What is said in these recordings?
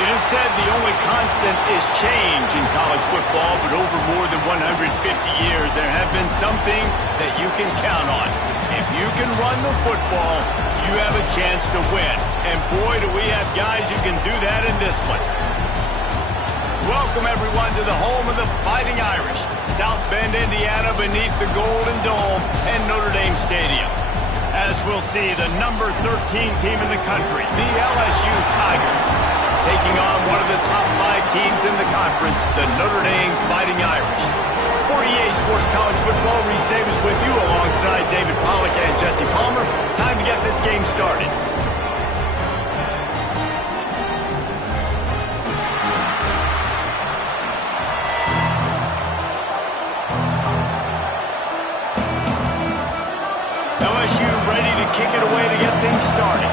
It is said the only constant is change in college football, but over more than 150 years, there have been some things that you can count on. If you can run the football, you have a chance to win. And boy, do we have guys who can do that in this one. Welcome, everyone, to the home of the Fighting Irish, South Bend, Indiana, beneath the Golden Dome and Notre Dame Stadium. As we'll see, the number 13 team in the country, the LSU Tigers, taking on one of the top 5 teams in the conference, the Notre Dame Fighting Irish. For EA Sports College Football, Reese Davis with you alongside David Pollack and Jesse Palmer. Time to get this game started. LSU ready to kick it away to get things started.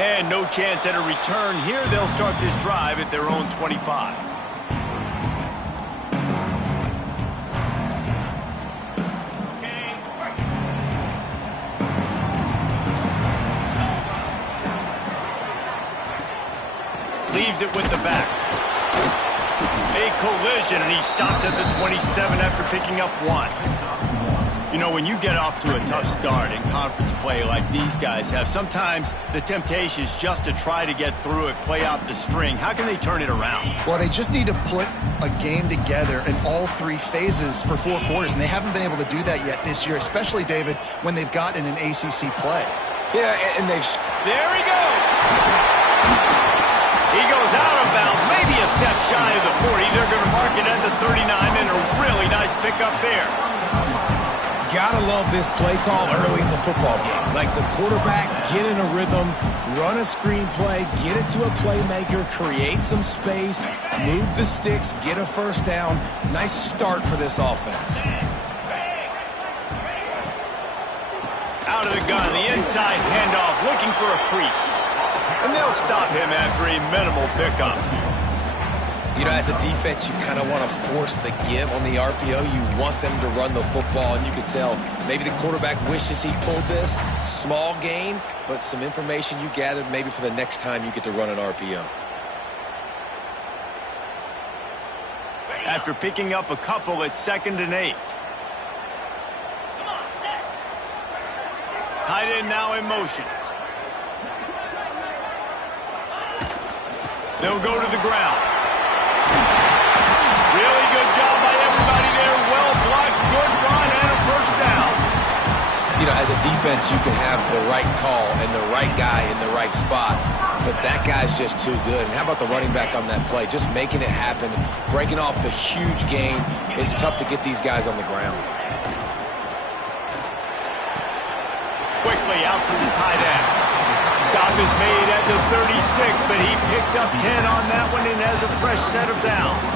And no chance at a return here. They'll start this drive at their own 25. Leaves it with the back. A collision, and he stopped at the 27 after picking up 1. You know, when you get off to a tough start in conference play like these guys have, sometimes the temptation is just to try to get through it, play out the string. How can they turn it around? Well, they just need to put a game together in all 3 phases for 4 quarters, and they haven't been able to do that yet this year, especially, David, when they've gotten an ACC play. Yeah, and they've... There he goes! He goes out of bounds, maybe a step shy of the 40. They're going to mark it at the 39, and a really nice pickup there. Gotta love this play call early in the football game. Like the quarterback, get in a rhythm, run a screen play, get it to a playmaker, create some space, move the sticks, get a first down. Nice start for this offense. Out of the gun, the inside handoff, looking for a crease. And they'll stop him after a minimal pickup. You know, as a defense, you kind of want to force the give on the RPO. You want them to run the football, and you can tell maybe the quarterback wishes he pulled this. Small gain, but some information you gathered maybe for the next time you get to run an RPO. After picking up a couple, it's 2nd and 8. Tight end now in motion. They'll go to the ground. Really good job by everybody there. Well blocked, good run, and a first down. You know, as a defense, you can have the right call and the right guy in the right spot, but that guy's just too good. And how about the running back on that play? Just making it happen, breaking off the huge gain. It's tough to get these guys on the ground. Quickly out to the tight end. Stop is made at the 36, but he picked up 10 on that one and has a fresh set of downs.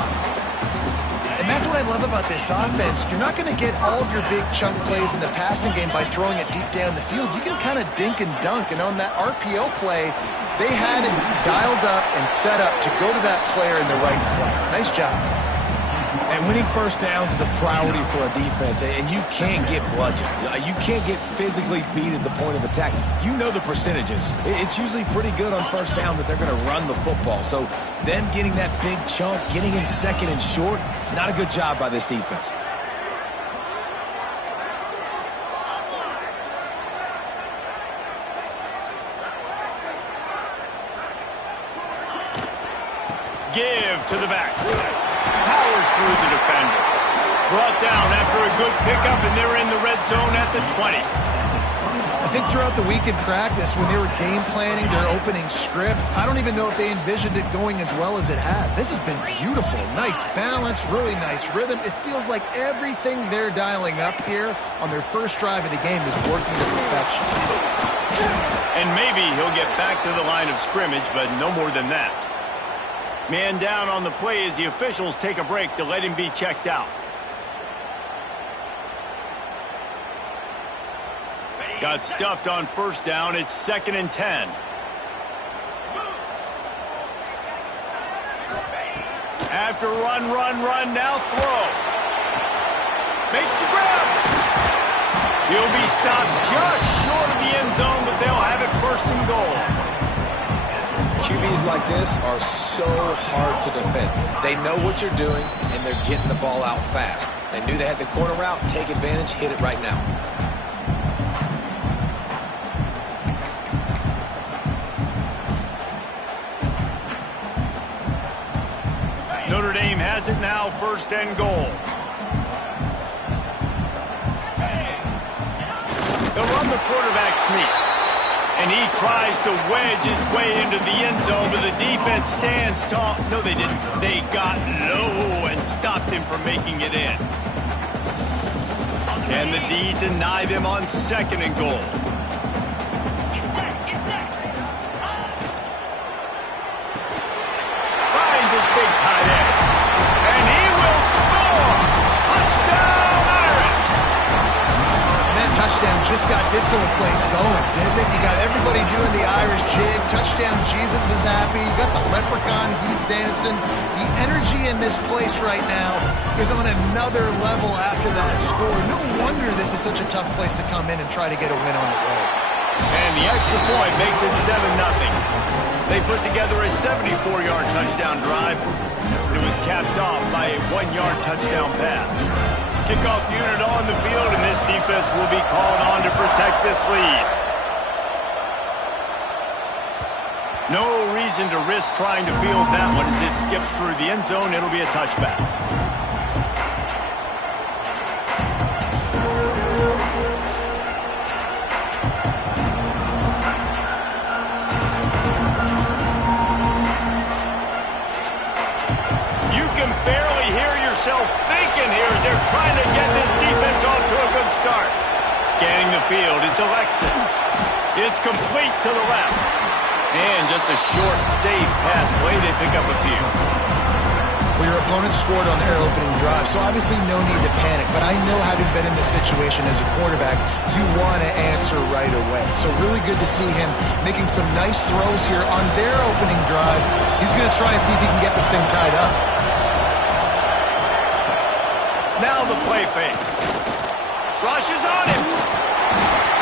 And that's what I love about this offense. You're not going to get all of your big chunk plays in the passing game by throwing it deep down the field. You can kind of dink and dunk, and on that RPO play, they had it dialed up and set up to go to that player in the right flat. Nice job. And winning first downs is a priority for a defense, and you can't get bludgeoned. You can't get physically beat at the point of attack. You know the percentages. It's usually pretty good on first down that they're going to run the football. So them getting that big chunk, getting in 2nd and short, not a good job by this defense. Give to the back. Powers through the defender. Brought down after a good pickup, and they're in the red zone at the 20. I think throughout the week in practice, when they were game planning their opening script, I don't even know if they envisioned it going as well as it has. This has been beautiful. Nice balance, really nice rhythm. It feels like everything they're dialing up here on their first drive of the game is working to perfection. And maybe he'll get back to the line of scrimmage, but no more than that. Man down on the play as the officials take a break to let him be checked out. Got stuffed on first down. It's 2nd and 10. After run, now throw. Makes the grab. He'll be stopped just short of the end zone, but they'll have it first and goal. QBs like this are so hard to defend. They know what you're doing, and they're getting the ball out fast. They knew they had the corner route. Take advantage. Hit it right now. Notre Dame has it now, first and goal. They'll run the quarterback sneak. And he tries to wedge his way into the end zone, but the defense stands tall. No, they didn't. They got low and stopped him from making it in. Can the D deny them on second and goal? Finds his big tight end. And he will score! Touchdown, Irish! And that touchdown just got this whole place going, didn't it? You got everybody doing the Irish jig. Touchdown, Jesus is happy. You got the leprechaun, he's dancing. The energy in this place right now is on another level after that score. No wonder this is such a tough place to come in and try to get a win on the road. And the extra point makes it 7-0. They put together a 74-yard touchdown drive. It was capped off by a 1-yard touchdown pass. Kickoff unit on the field, and this defense will be called on to protect this lead. No reason to risk trying to field that one as it skips through the end zone. It'll be a touchback. You can barely hear yourself thinking here as they're trying to get this defense off to a good start. Scanning the field, it's Alexis. It's complete to the left. And just a short, safe pass play. They pick up a few. Well, your opponent scored on their opening drive, so obviously no need to panic. But I know having been in this situation as a quarterback, you want to answer right away. So really good to see him making some nice throws here on their opening drive. He's going to try and see if he can get this thing tied up. Now the play fake. Rushes on him.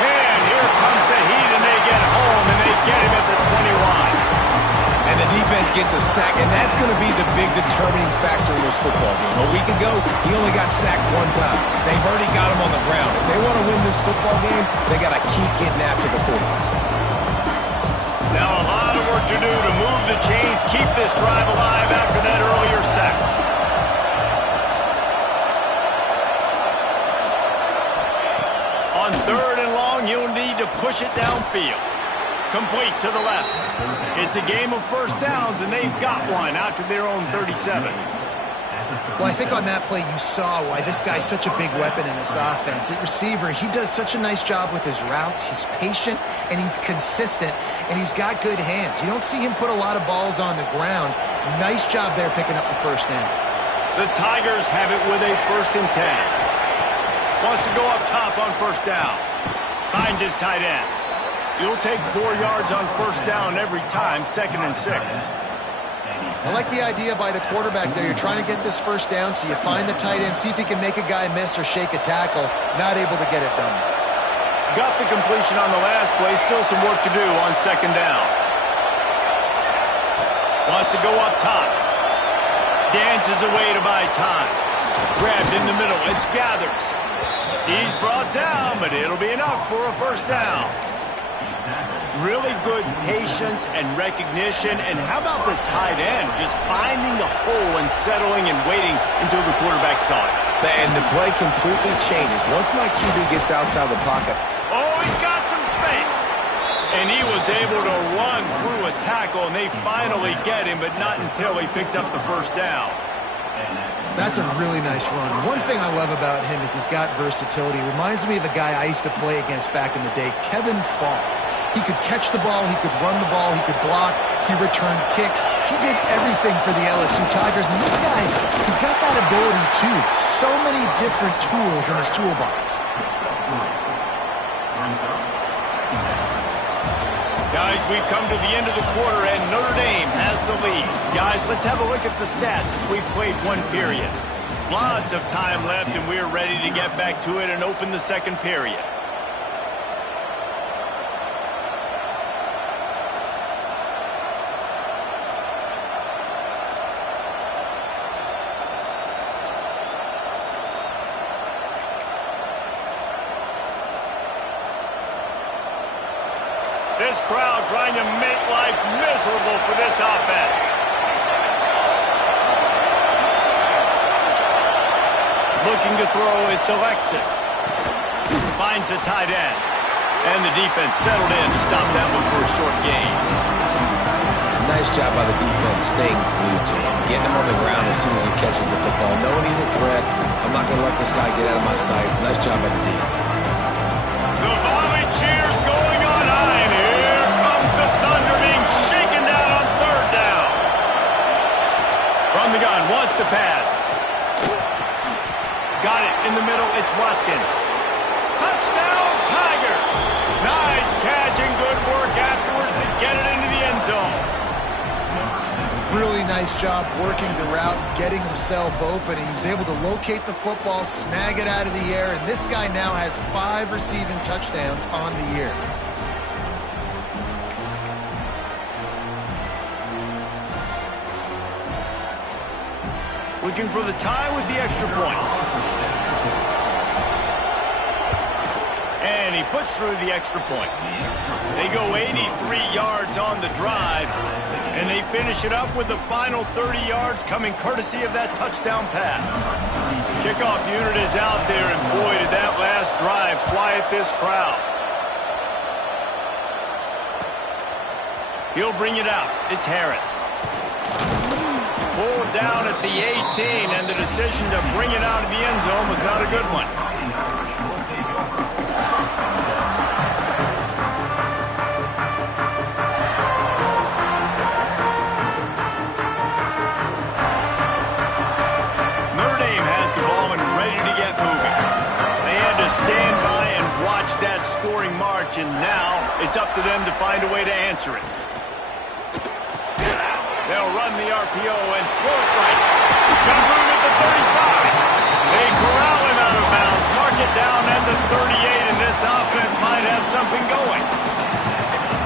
And here comes the heat, and they get home, and they get him at the 21. And the defense gets a sack, and that's going to be the big determining factor in this football game. A week ago, he only got sacked one time. They've already got him on the ground. If they want to win this football game, they got to keep getting after the quarterback. Now a lot of work to do to move the chains, keep this drive alive after that earlier sack. On third and long, you'll need to push it downfield. Complete to the left. It's a game of first downs, and they've got one out to their own 37. Well, I think on that play you saw why this guy's such a big weapon in this offense. At receiver, he does such a nice job with his routes. He's patient, and he's consistent, and he's got good hands. You don't see him put a lot of balls on the ground. Nice job there picking up the first down. The Tigers have it with a 1st and 10. Wants to go up top on first down. Finds his tight end. You'll take 4 yards on first down every time, 2nd and 6. I like the idea by the quarterback there. You're trying to get this first down, so you find the tight end, see if he can make a guy miss or shake a tackle. Not able to get it done. Got the completion on the last play. Still some work to do on 2nd down. Wants to go up top. Dances away to buy time. Grabbed in the middle. It's Gathers. He's brought down, but it'll be enough for a first down. Really good patience and recognition. And how about the tight end just finding the hole and settling and waiting until the quarterback saw it? And the play completely changes. Once my QB gets outside the pocket. Oh, he's got some space. And he was able to run through a tackle, and they finally get him, but not until he picks up the first down. That's a really nice run. One thing I love about him is he's got versatility. Reminds me of the guy I used to play against back in the day, Kevin Falk. He could catch the ball, he could run the ball, he could block, he returned kicks. He did everything for the LSU Tigers, and this guy, he's got that ability too. So many different tools in his toolbox. Guys, we've come to the end of the quarter, and Notre Dame has the lead. Guys, let's have a look at the stats as we've played one period. Lots of time left, and we're ready to get back to it and open the second period. This crowd trying to make life miserable for this offense. Looking to throw, it's Alexis. Finds the tight end. And the defense settled in to stop that one for a short gain. Nice job by the defense staying glued to him. Getting him on the ground as soon as he catches the football. Knowing he's a threat, I'm not going to let this guy get out of my sights. Nice job by the defense. The volley cheers going on high, and here comes the Thunder being shaken down on third down. From the gun, wants to pass. Got it in the middle, it's Watkins. Touchdown, Tigers! Nice catch and good work afterwards to get it into the end zone. Really nice job working the route, getting himself open. He was able to locate the football, snag it out of the air, and this guy now has 5 receiving touchdowns on the year. Looking for the tie with the extra point. And he puts through the extra point. They go 83 yards on the drive, and they finish it up with the final 30 yards coming courtesy of that touchdown pass. The kickoff unit is out there, and boy, did that last drive quiet this crowd. He'll bring it out. It's Harris. Pulled down at the 18, and the decision to bring it out of the end zone was not a good one. Stand by and watch that scoring march, and now it's up to them to find a way to answer it. They'll run the RPO and throw it right. Got room at the 35. They corral him out of bounds, mark it down at the 38, and this offense might have something going.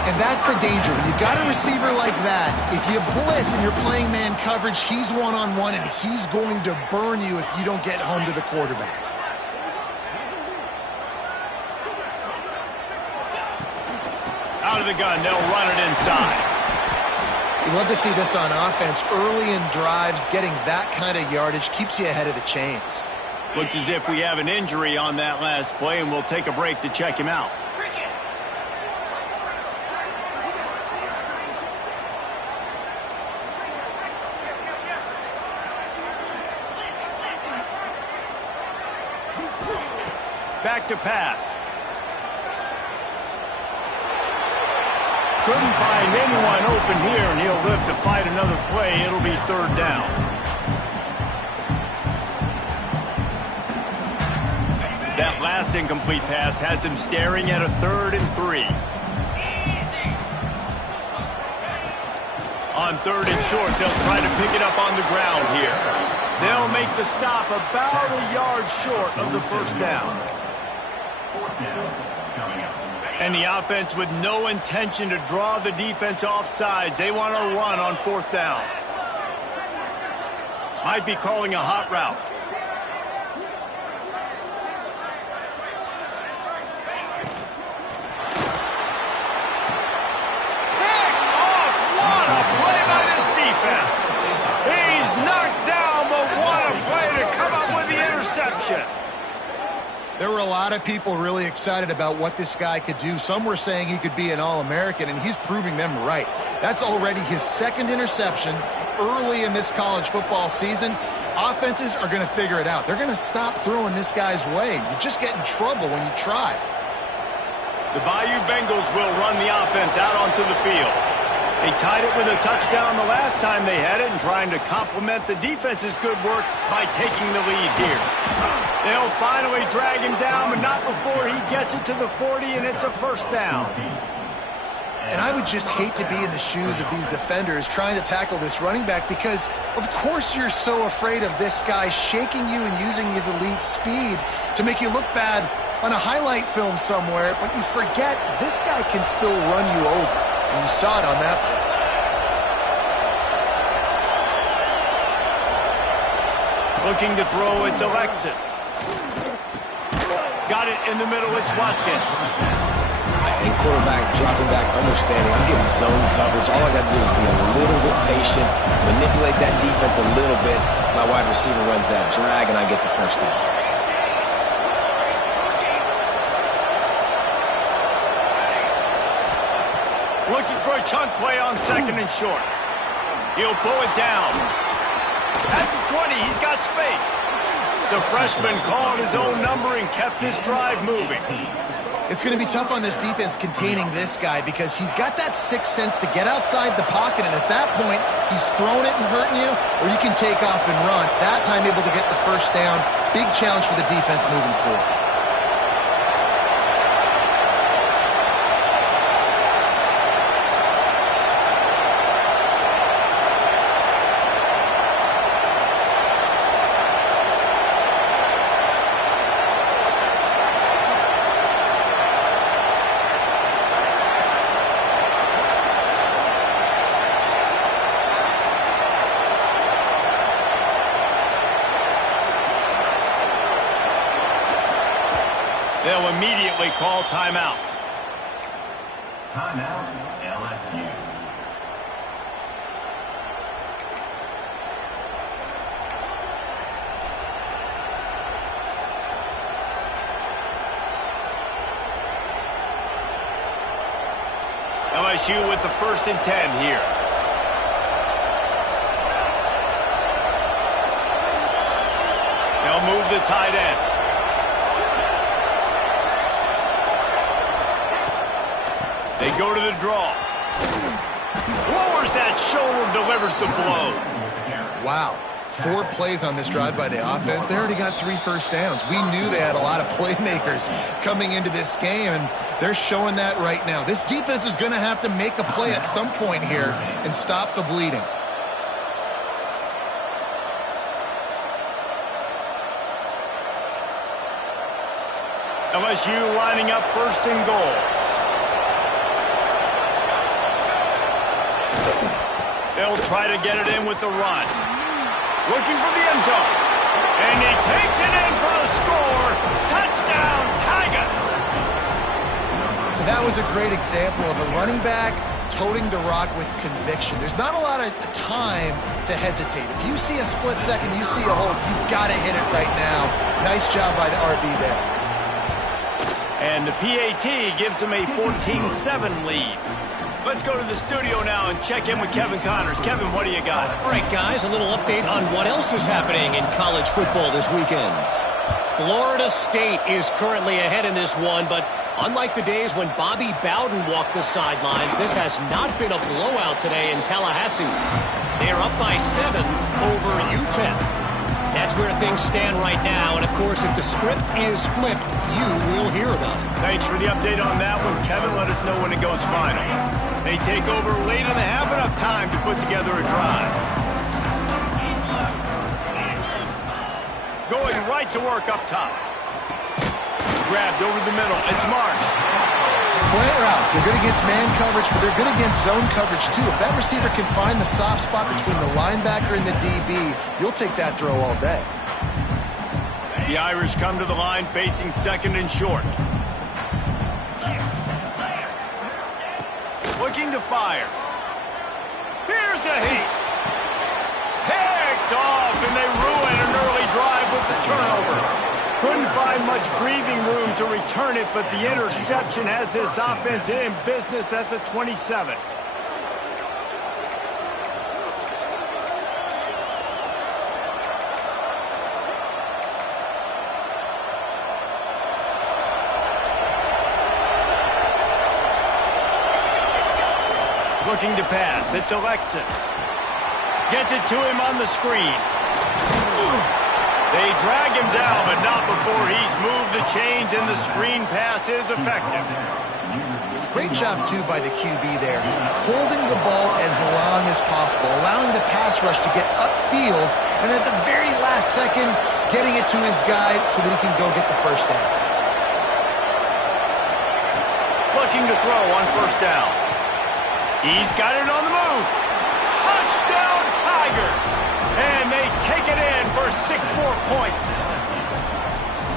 And that's the danger. When you've got a receiver like that, if you blitz and you're playing man coverage, he's one-on-one, and he's going to burn you if you don't get home to the quarterback. Out of the gun, they'll run it inside. You love to see this on offense. Early in drives, getting that kind of yardage keeps you ahead of the chains. Looks as if we have an injury on that last play, and we'll take a break to check him out. Back to pass. Couldn't find anyone open here, and he'll live to fight another play. It'll be third down. That last incomplete pass has him staring at a 3rd and 3. On 3rd and short, they'll try to pick it up on the ground here. They'll make the stop about a yard short of the first down. And the offense with no intention to draw the defense off sides. They want to run on 4th down. Might be calling a hot route. Pick off! What a play by this defense. He's knocked down, but what a play to come up with the interception. There were a lot of people really excited about what this guy could do. Some were saying he could be an All-American, and he's proving them right. That's already his 2nd interception early in this college football season. Offenses are going to figure it out. They're going to stop throwing this guy's way. You just get in trouble when you try. The Bayou Bengals will run the offense out onto the field. They tied it with a touchdown the last time they had it, and trying to complement the defense's good work by taking the lead here. They'll finally drag him down, but not before he gets it to the 40, and it's a first down. And I would just hate to be in the shoes of these defenders trying to tackle this running back, because, of course, you're so afraid of this guy shaking you and using his elite speed to make you look bad on a highlight film somewhere, but you forget this guy can still run you over. And you saw it on that play. Looking to throw, it's Alexis. Got it in the middle, it's Watkins. And quarterback dropping back, understanding I'm getting zone coverage. All I got to do is be a little bit patient, manipulate that defense a little bit. My wide receiver runs that drag, and I get the first down. Looking for a chunk play on second and short. He'll pull it down. At the 20, he's got space. The freshman called his own number and kept his drive moving. It's going to be tough on this defense containing this guy because he's got that sixth sense to get outside the pocket, and at that point, he's throwing it and hurting you, or you can take off and run. That time able to get the first down. Big challenge for the defense moving forward. They'll immediately call timeout. Timeout, LSU. LSU with the 1st and 10 here. They'll move the tight end. They go to the draw. Lowers that shoulder, delivers the blow. Wow. 4 plays on this drive by the offense. They already got 3 first downs. We knew they had a lot of playmakers coming into this game, and they're showing that right now. This defense is going to have to make a play at some point here and stop the bleeding. LSU lining up 1st and goal. They'll try to get it in with the run. Looking for the end zone. And he takes it in for the score. Touchdown, Tigers. That was a great example of a running back toting the rock with conviction. There's not a lot of time to hesitate. If you see a split second, you see a hole, you've got to hit it right now. Nice job by the RB there. And the PAT gives them a 14-7 lead. Let's go to the studio now and check in with Kevin Connors. Kevin, what do you got? All right, guys, a little update on what else is happening in college football this weekend. Florida State is currently ahead in this one, but unlike the days when Bobby Bowden walked the sidelines, this has not been a blowout today in Tallahassee. They are up by 7 over UTEP. That's where things stand right now, and of course, if the script is flipped, you will hear about it. Thanks for the update on that one, Kevin. Let us know when it goes final. They take over late and they have enough time to put together a drive. Going right to work up top. Grabbed over the middle. It's Marsh. Slant routes. They're good against man coverage, but they're good against zone coverage, too. If that receiver can find the soft spot between the linebacker and the DB, you'll take that throw all day. The Irish come to the line facing 2nd and short. Looking to fire. Here's a heat. Picked off, and they ruin an early drive with the turnover. Couldn't find much breathing room to return it, but the interception has this offense in business at the 27. Looking to pass. It's Alexis. Gets it to him on the screen. They drag him down, but not before he's moved the chains, and the screen pass is effective. Great job, too, by the QB there. Holding the ball as long as possible, allowing the pass rush to get upfield, and at the very last second, getting it to his guy so that he can go get the first down. Looking to throw on 1st down. He's got it on the move. Touchdown, Tigers! And they take it in for 6 more points.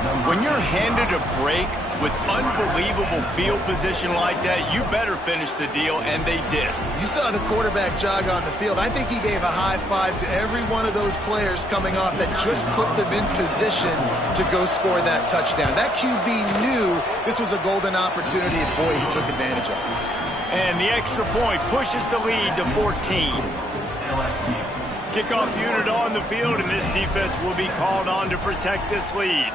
When you're handed a break with unbelievable field position like that, you better finish the deal, and they did. You saw the quarterback jog on the field. I think he gave a high five to every one of those players coming off that just put them in position to go score that touchdown. That QB knew this was a golden opportunity, and boy, he took advantage of it. And the extra point pushes the lead to 14. Kickoff unit on the field, and this defense will be called on to protect this lead.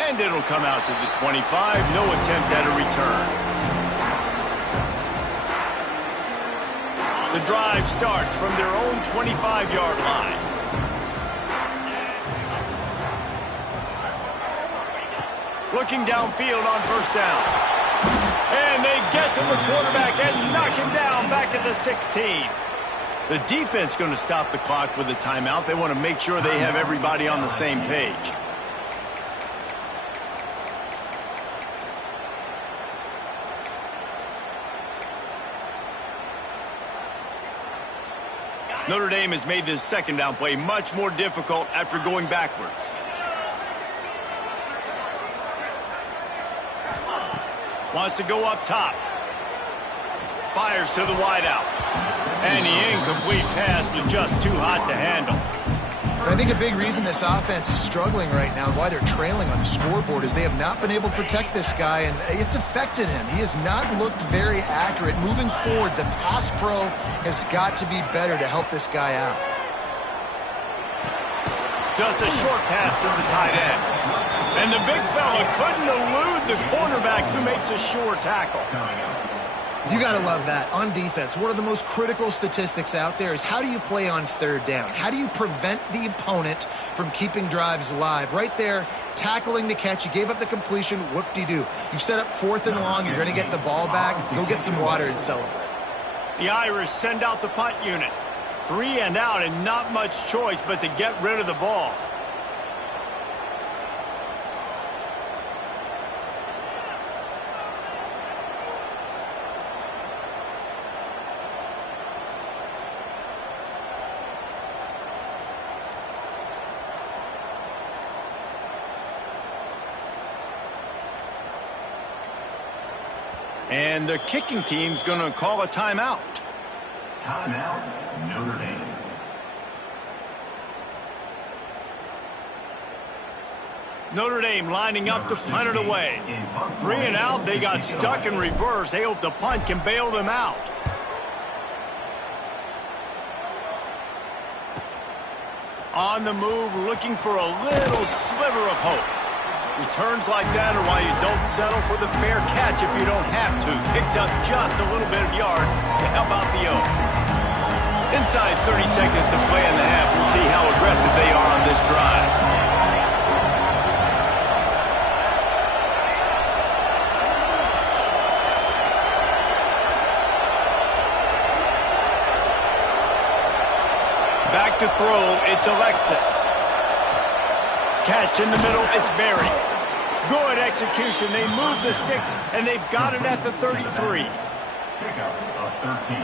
And it'll come out to the 25. No attempt at a return. The drive starts from their own 25-yard line. Looking downfield on first down. And they get to the quarterback and knock him down back at the 16. The defense going to stop the clock with a timeout. They want to make sure they have everybody on the same page. Notre Dame has made this second down play much more difficult after going backwards. Wants to go up top. Fires to the wideout. And the incomplete pass was just too hot to handle. I think a big reason this offense is struggling right now, why they're trailing on the scoreboard, is they have not been able to protect this guy, and it's affected him. He has not looked very accurate. Moving forward, the pass pro has got to be better to help this guy out. Just a short pass to the tight end. And the big fella couldn't elude the cornerback who makes a sure tackle. You got to love that. On defense, one of the most critical statistics out there is how do you play on third down? How do you prevent the opponent from keeping drives alive? Right there, tackling the catch. You gave up the completion. Whoop-de-doo. You've set up 4th and long. You're going to get the ball back. Go get some water and celebrate. The Irish send out the punt unit. 3 and out, and not much choice but to get rid of the ball. And the kicking team's going to call a timeout. Timeout, Notre Dame. Notre Dame lining up to punt it away. 3 and out, they got stuck in reverse. They hope the punt can bail them out. On the move, looking for a little sliver of hope. Returns like that are why you don't settle for the fair catch if you don't have to. Picks up just a little bit of yards to help out the O. Inside 30 seconds to play in the half. We'll see how aggressive they are on this drive. Back to throw, it's Alexis. Catch in the middle, it's Berry. Good execution. They move the sticks, and they've got it at the 33. Pickup of 13.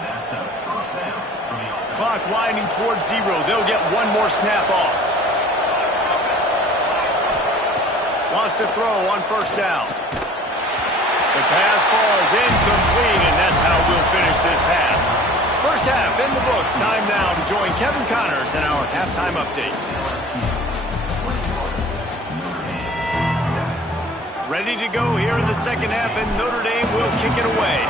That's a first down for the offense. Clock winding towards 0. They'll get one more snap off. Wants to throw on first down. The pass falls incomplete, and that's how we'll finish this half. First half in the books. Time now to join Kevin Connors in our halftime update. Ready to go here in the second half, and Notre Dame will kick it away.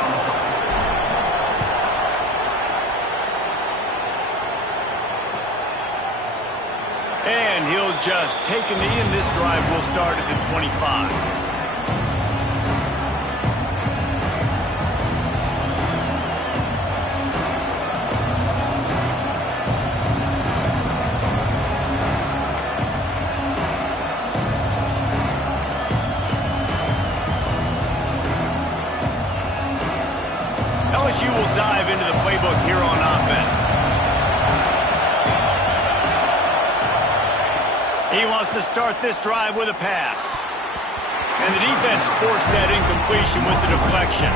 And he'll just take a knee, and this drive will start at the 25. LSU will dive into the playbook here on offense. He wants to start this drive with a pass. And the defense forced that incompletion with the deflection.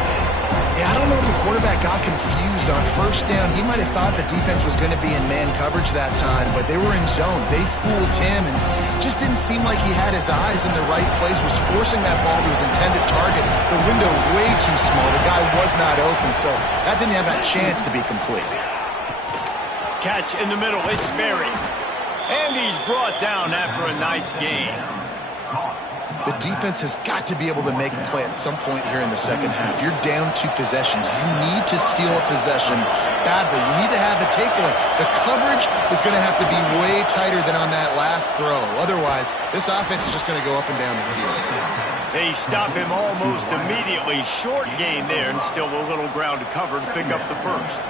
Yeah, I don't know if the quarterback got confused on first down. He might have thought the defense was going to be in man coverage that time, but they were in zone. They fooled him and just didn't seem like he had his eyes in the right place, was forcing that ball to his intended target. The window way too small. The guy was not open, so that didn't have that chance to be complete. Catch in the middle. It's Berry. And he's brought down after a nice gain. The defense has got to be able to make a play at some point here in the second half. You're down 2 possessions. You need to steal a possession badly. You need to have a takeaway. The coverage is going to have to be way tighter than on that last throw. Otherwise, this offense is just going to go up and down the field. They stop him almost immediately. Short gain there, and still a little ground to cover to pick up the first.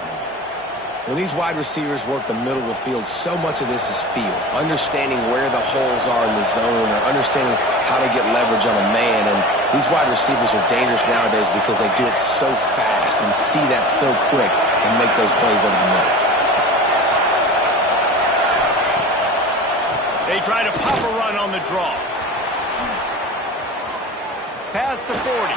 When these wide receivers work the middle of the field, so much of this is feel. Understanding where the holes are in the zone or understanding how to get leverage on a man. And these wide receivers are dangerous nowadays because they do it so fast and see that so quick and make those plays over the middle. They try to pop a run on the draw. Past the 40.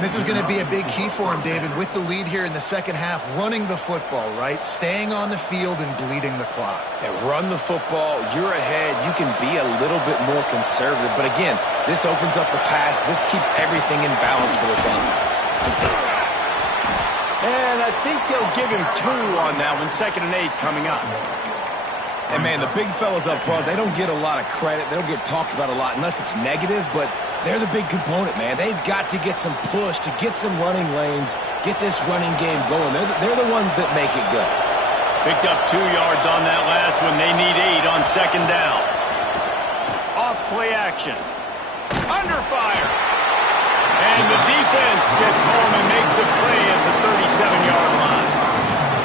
This is going to be a big key for him, David, with the lead here in the second half, running the football, right? Staying on the field and bleeding the clock. Yeah, run the football, you're ahead, you can be a little bit more conservative. But again, this opens up the pass. This keeps everything in balance for this offense. And I think they'll give him 2 on that one, 2nd and 8 coming up. And, man, the big fellas up front, they don't get a lot of credit. They don't get talked about a lot unless it's negative, but they're the big component, man. They've got to get some push, to get some running lanes, get this running game going. They're the ones that make it go. Picked up 2 yards on that last one. They need 8 on 2nd down. Off play action. Under fire. And the defense gets home and makes a play at the 37-yard line.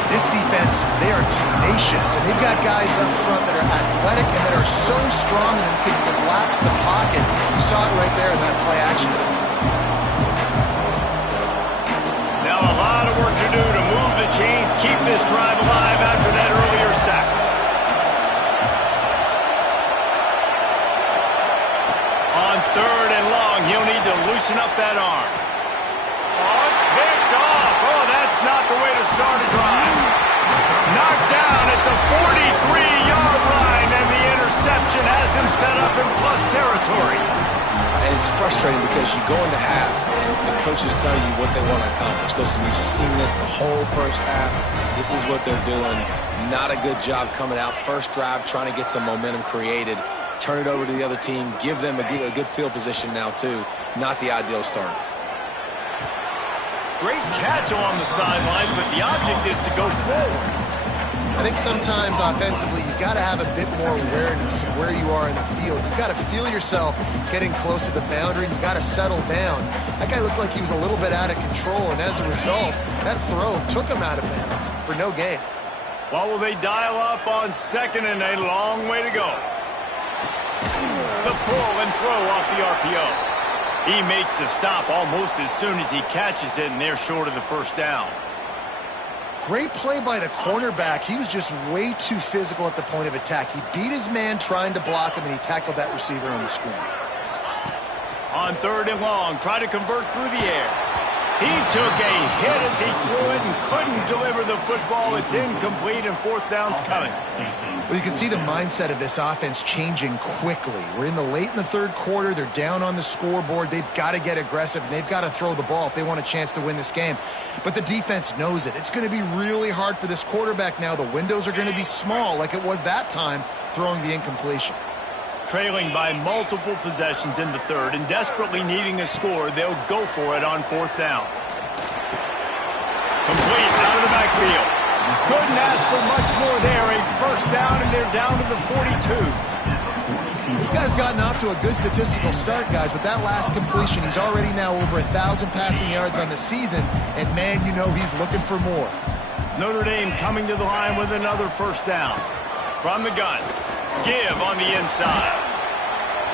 This defense, they are tenacious, and they've got guys up front that are athletic and that are so strong and can collapse the pocket. You saw it right there in that play action. Now a lot of work to do to move the chains, keep this drive alive after that earlier sack. On 3rd and long, he'll need to loosen up that arm. Oh, it's picked off. Oh, that's not the way to start a drive. Knocked down at the 43-yard line, and the interception has him set up in plus territory. And it's frustrating because you go into half, and the coaches tell you what they want to accomplish. Listen, we've seen this the whole first half. This is what they're doing. Not a good job coming out. First drive, trying to get some momentum created. Turn it over to the other team. Give them a good field position now, too. Not the ideal start. Great catch along the sidelines, but the object is to go forward. I think sometimes offensively you've got to have a bit more awareness of where you are in the field. You've got to feel yourself getting close to the boundary, and you've got to settle down. That guy looked like he was a little bit out of control, and as a result, that throw took him out of bounds for no gain. What will they dial up on 2nd and a long way to go? The pull and throw off the RPO. He makes the stop almost as soon as he catches it, and they're short of the first down. Great play by the cornerback. He was just way too physical at the point of attack. He beat his man trying to block him, and he tackled that receiver on the screen. On 3rd and long, try to convert through the air. He took a hit as he threw it and couldn't deliver the football. It's incomplete, and 4th down's coming. Well, you can see the mindset of this offense changing quickly. We're late in the 3rd quarter. They're down on the scoreboard. They've got to get aggressive, and they've got to throw the ball if they want a chance to win this game. But the defense knows it. It's going to be really hard for this quarterback now. The windows are going to be small like it was that time throwing the incompletion. Trailing by multiple possessions in the 3rd and desperately needing a score, they'll go for it on 4th down. Complete out of the backfield. Couldn't ask for much more there. A 1st down, and they're down to the 42. This guy's gotten off to a good statistical start, guys, but that last completion, he's already now over 1,000 passing yards on the season, and man, you know he's looking for more. Notre Dame coming to the line with another 1st down. From the gun. Give on the inside.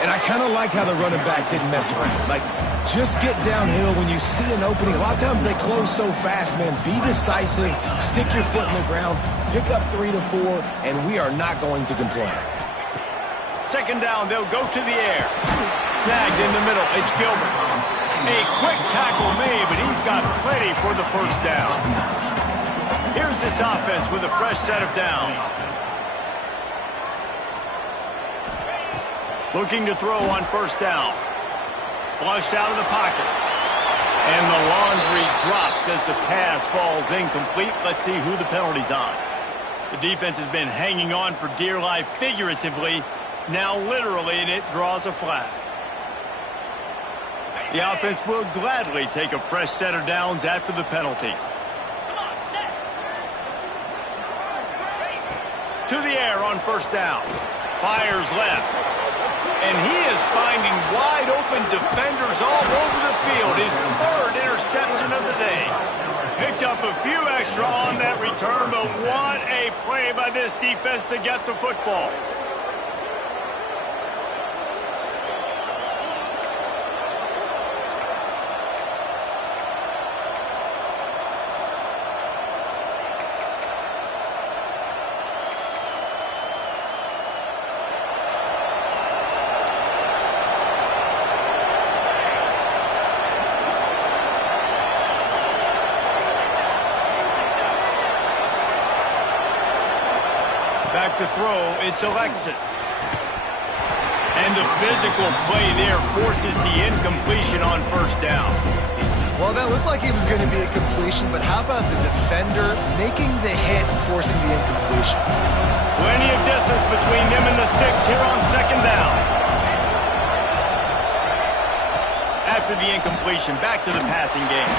And I kind of like how the running back didn't mess around. Like, just get downhill when you see an opening. A lot of times they close so fast, man. Be decisive. Stick your foot in the ground. Pick up 3 to 4, and we are not going to complain. second down, they'll go to the air. Snagged in the middle. It's Gilbert. A quick tackle made, but he's got plenty for the first down. Here's this offense with a fresh set of downs. Looking to throw on first down. Flushed out of the pocket. And the laundry drops as the pass falls incomplete. Let's see who the penalty's on. The defense has been hanging on for dear life figuratively, now literally, and it draws a flag. The offense will gladly take a fresh set of downs after the penalty. To the air on first down. Fires left. And he is finding wide-open defenders all over the field. His third interception of the day. Picked up a few extra on that return, but what a play by this defense to get the football. Back to throw, it's Alexis. And the physical play there forces the incompletion on first down. Well, that looked like it was going to be a completion, but how about the defender making the hit and forcing the incompletion? Plenty of distance between them and the sticks here on second down. After the incompletion, back to the passing game.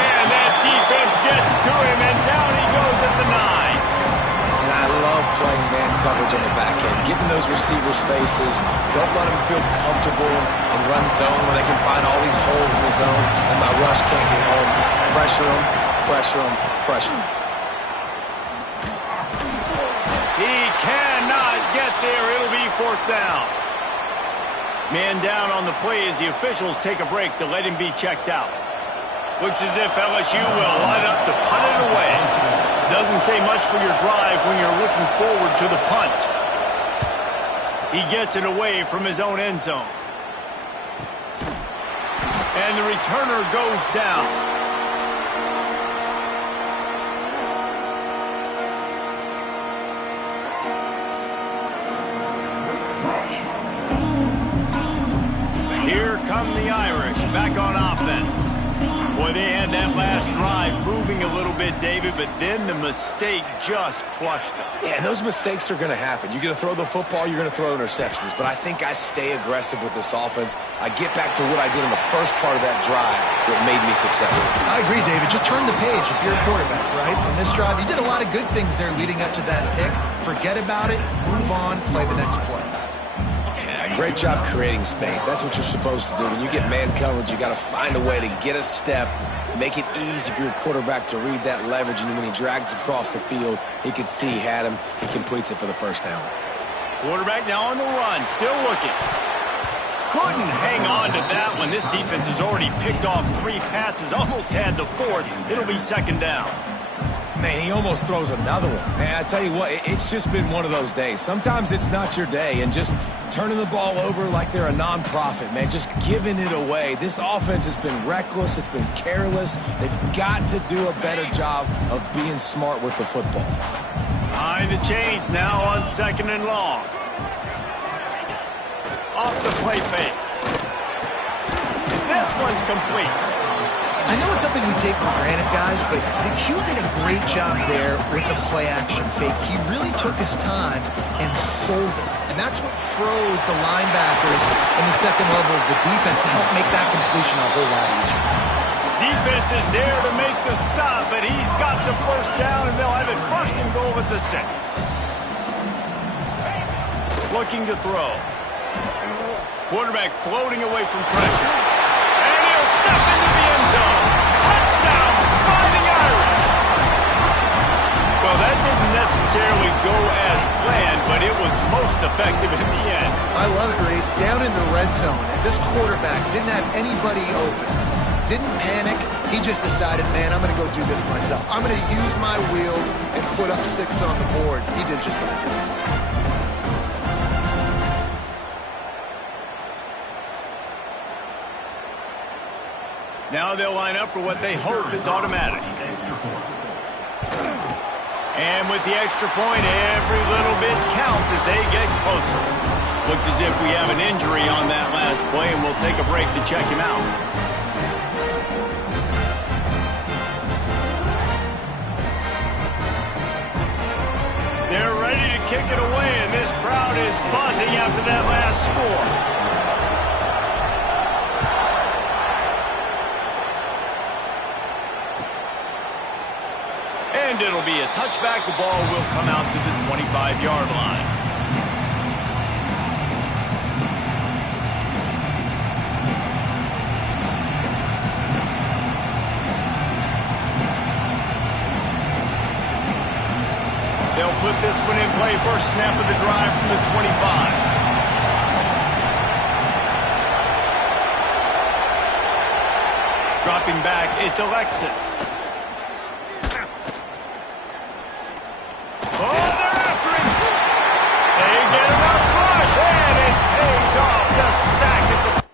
And that defense gets to him, and down he goes at the 9. And I love playing man coverage on the back end, giving those receivers faces. Don't let them feel comfortable in run zone when they can find all these holes in the zone and my rush can't get home. Pressure them, pressure them, pressure them. He cannot get there. It'll be fourth down. Man down on the play as the officials take a break to let him be checked out. Looks as if LSU will line up to punt it away. Doesn't say much for your drive when you're looking forward to the punt. He gets it away from his own end zone. And the returner goes down. Here come the Irish back on offense. Boy, they had that last drive moving a little bit, David, but then the mistake just crushed them. Yeah, and those mistakes are going to happen. You're going to throw the football, you're going to throw interceptions. But I think I stay aggressive with this offense. I get back to what I did in the first part of that drive that made me successful. I agree, David. Just turn the page if you're a quarterback, right? On this drive, you did a lot of good things there leading up to that pick. Forget about it, move on, play the next play. Great job creating space. That's what you're supposed to do. When you get man coverage, you got to find a way to get a step, make it easy for your quarterback to read that leverage, and when he drags across the field, he can see he had him. He completes it for the first down. Quarterback now on the run, still looking. Couldn't hang on to that one. This defense has already picked off 3 passes, almost had the 4th. It'll be second down. Man, he almost throws another one. And I tell you what, it's just been one of those days. Sometimes it's not your day, and just turning the ball over like they're a nonprofit, man, just giving it away. This offense has been reckless. It's been careless. They've got to do a better job of being smart with the football. Behind the chains now on second and long. Off the play fake. This one's complete. I know it's something we take for granted, guys, but the Q did a great job there with the play-action fake. He really took his time and sold it. And that's what froze the linebackers in the second level of the defense to help make that completion a whole lot easier. Defense is there to make the stop, but he's got the first down, and they'll have it first and goal at the 6. Looking to throw. Quarterback floating away from pressure. And he'll step into the end zone. Touchdown, Fighting Irish. Well, that didn't necessarily go as planned, but it was most effective in the end. I love it, Reese. Down in the red zone, and this quarterback didn't have anybody open. Didn't panic. He just decided, man, I'm going to go do this myself. I'm going to use my wheels and put up 6 on the board. He did just that. Now they'll line up for what they hope is automatic. And with the extra point, every little bit counts as they get closer. Looks as if we have an injury on that last play, and we'll take a break to check him out. They're ready to kick it away, and this crowd is buzzing after that last score. And it'll be a touchback. The ball will come out to the 25-yard line. They'll put this one in play. First snap of the drive from the 25. Dropping back, it's Alexis. Oh, they're after him. They get enough rush, and it pays off. The sack at the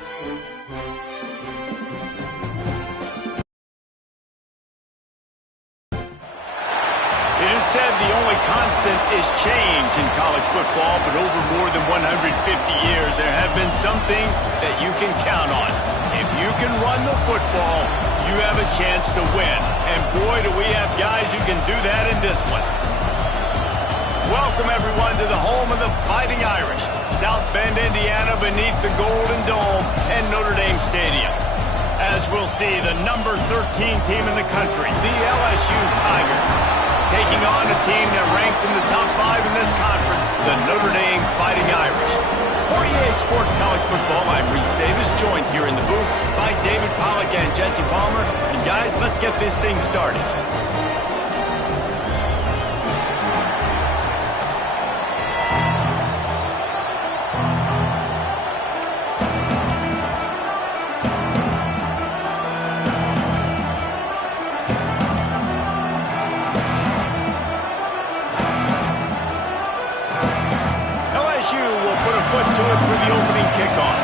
It is said the only constant is change in college football, but over more than 150 years, there have been some things that you can count on. If you can run the football, you have a chance to win. And boy, do we have guys who can do that in this one. Welcome, everyone, to the home of the Fighting Irish, South Bend, Indiana, beneath the Golden Dome and Notre Dame Stadium. As we'll see, the number 13 team in the country, the LSU Tigers, taking on a team that ranks in the top 5 in this conference, the Notre Dame Fighting Irish. For EA Sports College Football, I'm Reese Davis, joined here in the booth by David Pollack and Jesse Palmer. And guys, let's get this thing started. Will put a foot to it for the opening kickoff.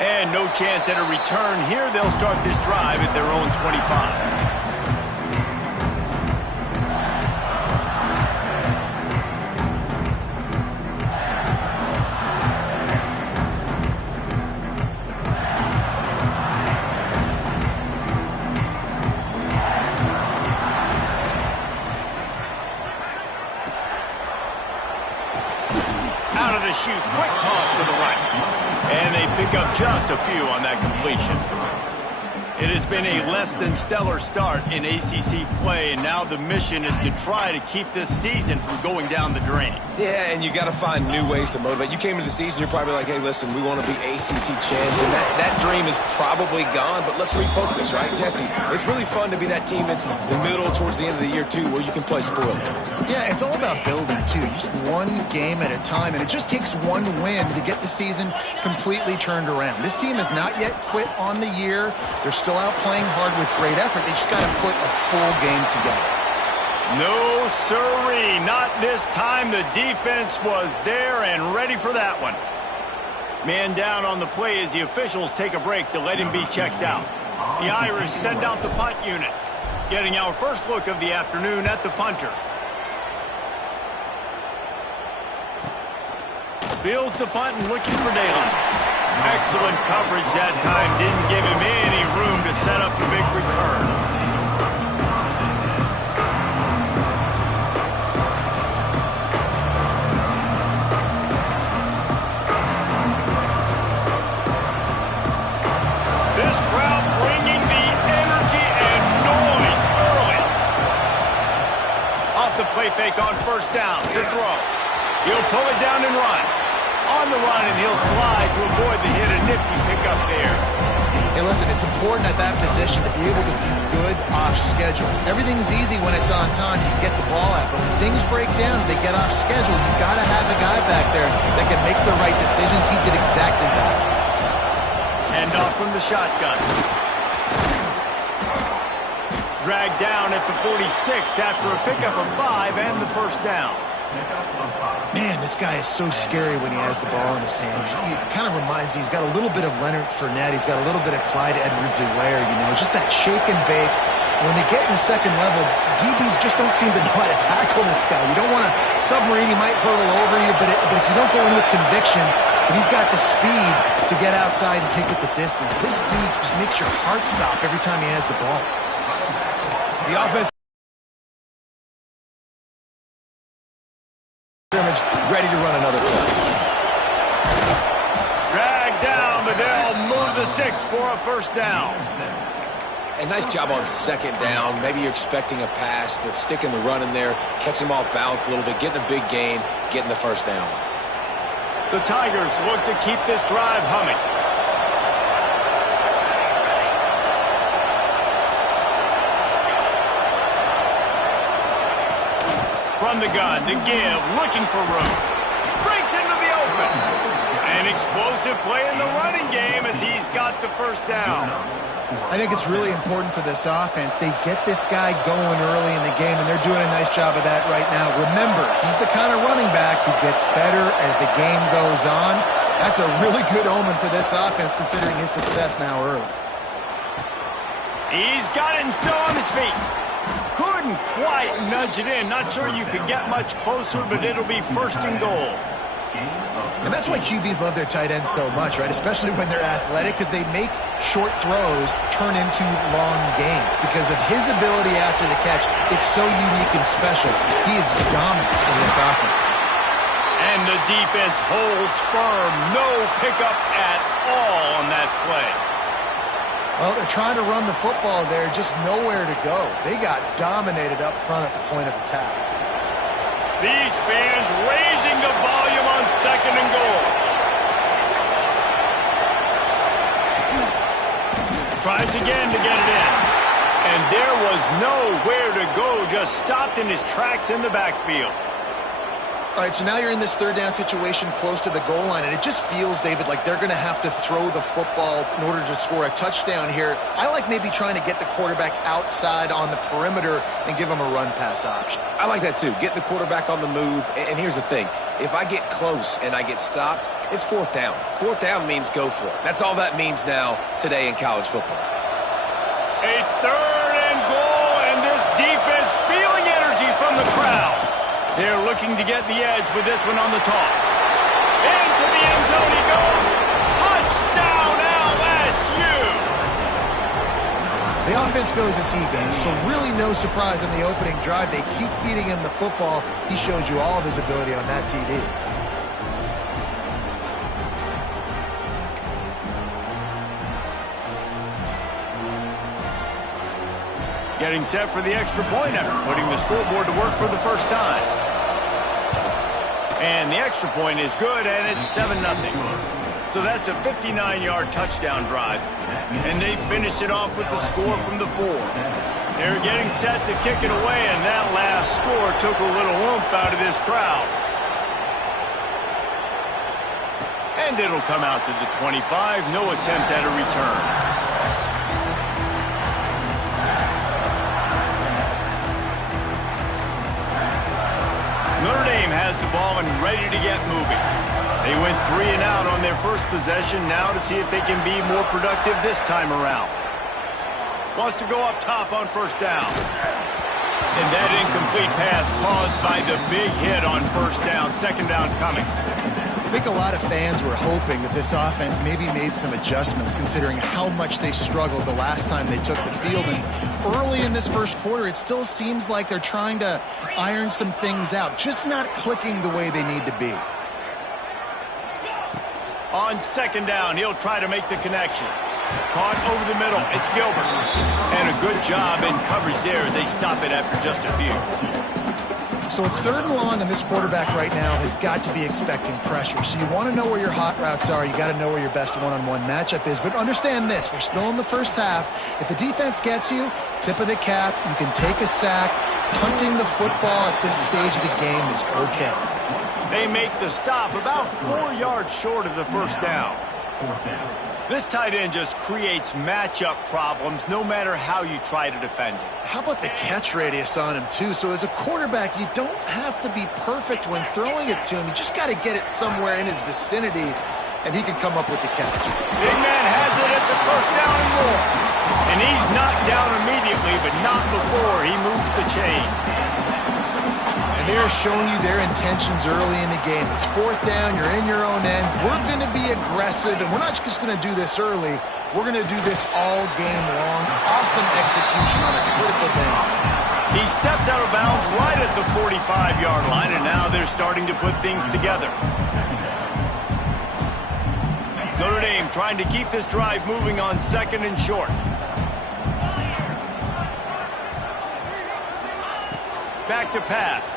And no chance at a return here. They'll start this drive at their own 25. Out of the chute, quick toss to the right. And they pick up just a few on that completion. It has been a less than stellar start in ACC play, and now the mission is to try to keep this season from going down the drain. Yeah, and you got to find new ways to motivate. You came into the season, you're probably like, hey, listen, we want to be ACC champs, and that dream is probably gone, but let's refocus, right, Jesse? It's really fun to be that team in the middle towards the end of the year, too, where you can play spoiled. Yeah, it's all about building, too. Just one game at a time, and it just takes one win to get the season completely turned around. This team has not yet quit on the year. They're still out playing hard with great effort. They just got to put a full game together. No, sirree, not this time. The defense was there and ready for that one. Man down on the play as the officials take a break to let him be checked out. The Irish send out the punt unit, getting our first look of the afternoon at the punter. Fields the punt and looking for daylight. Excellent coverage that time. Didn't give him any room to set up the big return. This crowd bringing the energy and noise early. Off the play fake on first down to throw. He'll pull it down and run. On the run, and he'll slide to avoid the hit. A nifty pickup there. Hey, listen, it's important at that position to be able to be good off schedule. Everything's easy when it's on time. You can get the ball out, but when things break down, they get off schedule. You've got to have a guy back there that can make the right decisions. He did exactly that. And off from the shotgun. Dragged down at the 46 after a pickup of 5 and the first down. Man, this guy is so scary when he has the ball in his hands. He kind of reminds me, he's got a little bit of Leonard Fournette. He's got a little bit of Clyde Edwards-Helaire, you know, just that shake and bake. When they get in the second level, DBs just don't seem to know how to tackle this guy. You don't want to submarine. He might hurtle over you, but if you don't go in with conviction, and he's got the speed to get outside and take it the distance. This dude just makes your heart stop every time he has the ball. The offense scrimmage, ready to run another play. Dragged down, but they'll move the sticks for a first down. A nice job on second down. Maybe you're expecting a pass, but sticking the run in there, catching them off balance a little bit, getting a big gain, getting the first down. The Tigers look to keep this drive humming. From the gun to give, looking for room. Breaks into the open. An explosive play in the running game as he's got the first down. I think it's really important for this offense. They get this guy going early in the game, and they're doing a nice job of that right now. Remember, he's the kind of running back who gets better as the game goes on. That's a really good omen for this offense, considering his success now early. He's got it and still on his feet. Couldn't quite nudge it in. Not sure you could get much closer, but it'll be first and goal. And that's why QBs love their tight ends so much, right? Especially when they're athletic, because they make short throws turn into long gains. Because of his ability after the catch, it's so unique and special. He is dominant in this offense. And the defense holds firm. No pickup at all on that play. Well, they're trying to run the football there, just nowhere to go. They got dominated up front at the point of attack. These fans raising the volume on second and goal. Tries again to get it in. And there was nowhere to go, just stopped in his tracks in the backfield. All right, so now you're in this third down situation close to the goal line, and it just feels, David, like they're going to have to throw the football in order to score a touchdown here. I like maybe trying to get the quarterback outside on the perimeter and give him a run-pass option. I like that too. Get the quarterback on the move. And here's the thing. If I get close and I get stopped, it's fourth down. Fourth down means go for it. That's all that means now today in college football. A third and goal, and this defense feeling energy from the crowd. They're looking to get the edge with this one on the toss. Into the end zone he goes. Touchdown LSU! The offense goes as he goes, so really no surprise in the opening drive. They keep feeding him the football. He showed you all of his ability on that TD. Getting set for the extra point after putting the scoreboard to work for the first time. And the extra point is good, and it's 7-0. So that's a 59-yard touchdown drive. And they finished it off with the score from the 4. They're getting set to kick it away, and that last score took a little oomph out of this crowd. And it'll come out to the 25. No attempt at a return. Notre Dame has the ball and ready to get moving. They went 3 and out on their first possession, now to see if they can be more productive this time around. Wants to go up top on first down. And that incomplete pass caused by the big hit on first down. Second down coming. I think a lot of fans were hoping that this offense maybe made some adjustments considering how much they struggled the last time they took the field. And early in this first quarter, it still seems like they're trying to iron some things out, just not clicking the way they need to be. On second down, he'll try to make the connection. Caught over the middle. It's Gilbert. And a good job in coverage there as they stop it after just a few. So it's 3rd and long, and this quarterback right now has got to be expecting pressure. So you want to know where your hot routes are. You got to know where your best one-on-one matchup is. But understand this, we're still in the first half. If the defense gets you, tip of the cap, you can take a sack. Punting the football at this stage of the game is okay. They make the stop about 4 yards short of the first down. This tight end just creates matchup problems no matter how you try to defend it. How about the catch radius on him, too? So as a quarterback, you don't have to be perfect when throwing it to him. You just got to get it somewhere in his vicinity, and he can come up with the catch. Big man has it. It's a first down and more. And he's knocked down immediately, but not before he moves the chains. They're showing you their intentions early in the game. It's 4th down. You're in your own end. We're going to be aggressive, and we're not just going to do this early. We're going to do this all game long. Awesome execution on a critical down. He steps out of bounds right at the 45-yard line, and now they're starting to put things together. Notre Dame trying to keep this drive moving on 2nd and short. Back to pass.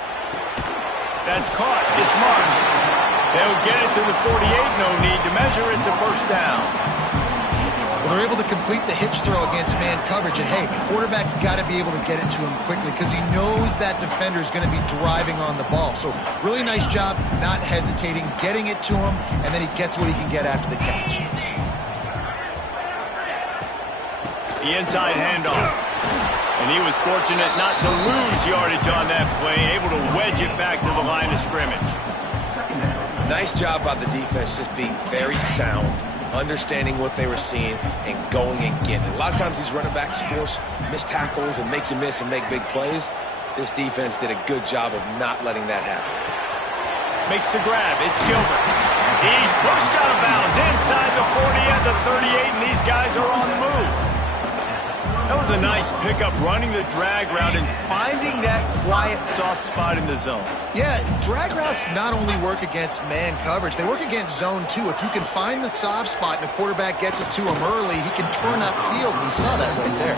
That's caught. It's marked. They'll get it to the 48. No need to measure. It's a first down. Well, they're able to complete the hitch throw against man coverage, and hey, quarterback's got to be able to get it to him quickly because he knows that defender is going to be driving on the ball. So really nice job not hesitating, getting it to him, and then he gets what he can get after the catch. The inside handoff. And he was fortunate not to lose yardage on that play, able to wedge it back to the line of scrimmage. Nice job by the defense, just being very sound, understanding what they were seeing, and going and getting it. A lot of times these running backs force missed tackles and make you miss and make big plays. This defense did a good job of not letting that happen. Makes the grab. It's Gilbert. He's pushed out of bounds inside the 40 and the 38, and these guys are on the move. That was a nice pickup, running the drag route and finding that quiet, soft spot in the zone. Yeah, drag routes not only work against man coverage, they work against zone too. If you can find the soft spot and the quarterback gets it to him early, he can turn upfield, and you saw that right there.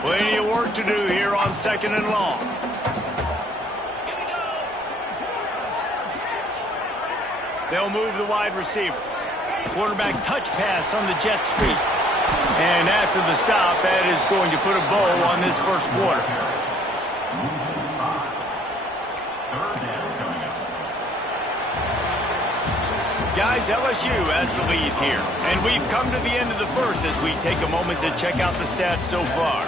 Plenty of work to do here on 2nd and long. They'll move the wide receiver. Quarterback touch pass on the jet sweep. And after the stop, that is going to put a bow on this first quarter. Guys, LSU has the lead here. And we've come to the end of the first as we take a moment to check out the stats so far.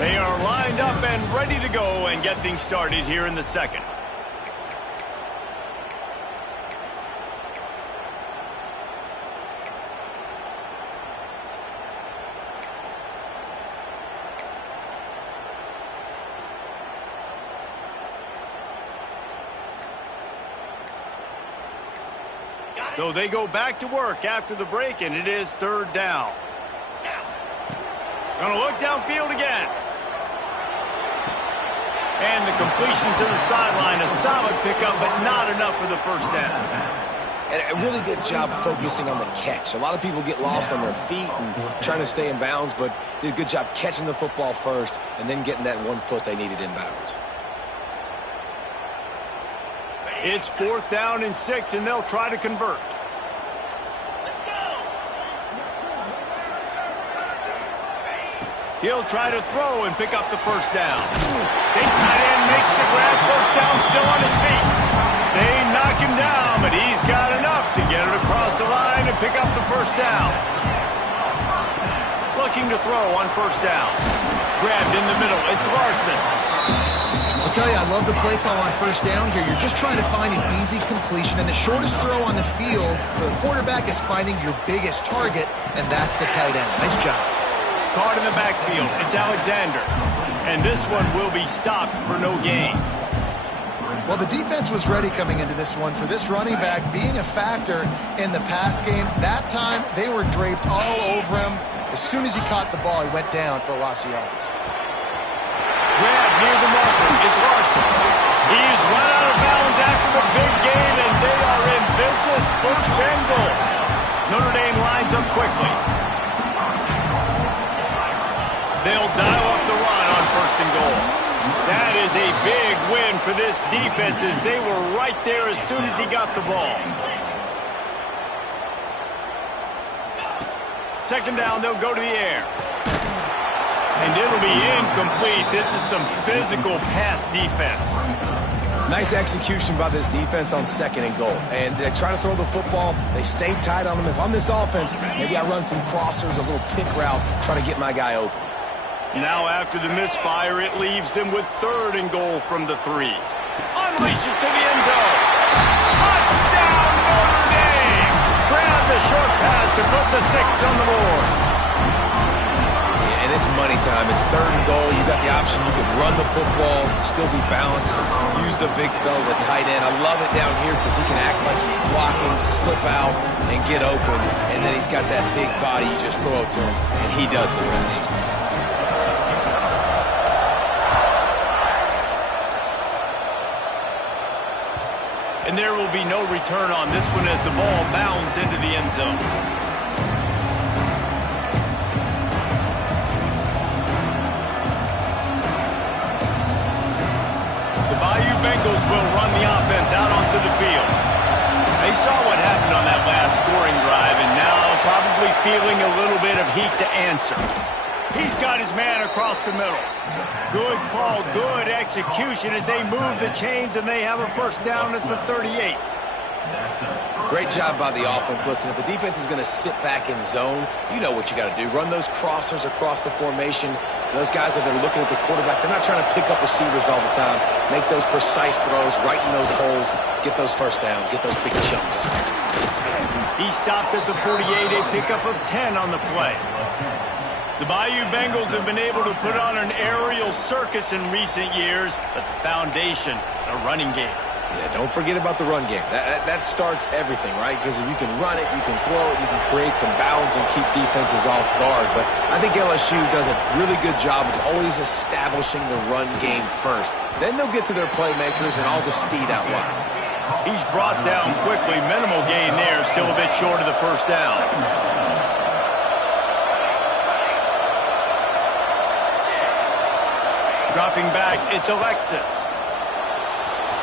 They are lined up and ready to go and get things started here in the second. So they go back to work after the break, and it is 3rd down. Gonna look downfield again. And the completion to the sideline, a solid pickup, but not enough for the first down. And a really good job focusing on the catch. A lot of people get lost on their feet and trying to stay in bounds, but did a good job catching the football first and then getting that 1 foot they needed in bounds. It's 4th down and 6, and they'll try to convert. He'll try to throw and pick up the first down. Big tight end makes the grab. First down, still on his feet. They knock him down, but he's got enough to get it across the line and pick up the first down. Looking to throw on first down. Grabbed in the middle. It's Larson. I'll tell you, I love the play call on first down here. You're just trying to find an easy completion, and the shortest throw on the field for the quarterback is finding your biggest target, and that's the tight end. Nice job. Caught in the backfield. It's Alexander. And this one will be stopped for no gain. Well, the defense was ready coming into this one for this running back being a factor in the pass game. That time, they were draped all over him. As soon as he caught the ball, he went down for a loss of yards. Grab near the marker. It's Larson. He's run out of bounds after the big gain, and they are in business. First and goal. Notre Dame lines up quickly. They'll dial up the run on 1st and goal. That is a big win for this defense as they were right there as soon as he got the ball. 2nd down, they'll go to the air. And it'll be incomplete. This is some physical pass defense. Nice execution by this defense on 2nd and goal. And they try to throw the football. They stay tight on him. If I'm this offense, maybe I run some crossers, a little pick route, try to get my guy open. Now after the misfire, it leaves them with 3rd and goal from the 3. Unleashes to the end zone. Touchdown, Notre Dame! Grab the short pass to put the 6 on the board. And it's money time. It's 3rd and goal. You got the option. You can run the football, still be balanced, use the big fella, the tight end. I love it down here because he can act like he's blocking, slip out, and get open. And then he's got that big body. You just throw it to him, and he does the rest. And there will be no return on this one as the ball bounds into the end zone. The Bayou Bengals will run the offense out onto the field. They saw what happened on that last scoring drive, and now probably feeling a little bit of heat to answer. He's got his man across the middle. Good call, good execution as they move the chains, and they have a first down at the 38. Great job by the offense. Listen, if the defense is going to sit back in zone, you know what you got to do. Run those crossers across the formation. Those guys that are looking at the quarterback, they're not trying to pick up receivers all the time. Make those precise throws, right in those holes, get those first downs, get those big chunks. He stopped at the 48, a pickup of 10 on the play. The Bayou Bengals have been able to put on an aerial circus in recent years, but the foundation, a running game. Yeah, don't forget about the run game. That starts everything, right? Because if you can run it, you can throw it, you can create some bounds and keep defenses off guard. But I think LSU does a really good job of always establishing the run game first. Then they'll get to their playmakers and all the speed out wide. He's brought down quickly. Minimal gain there, still a bit short of the first down. Dropping back, it's Alexis.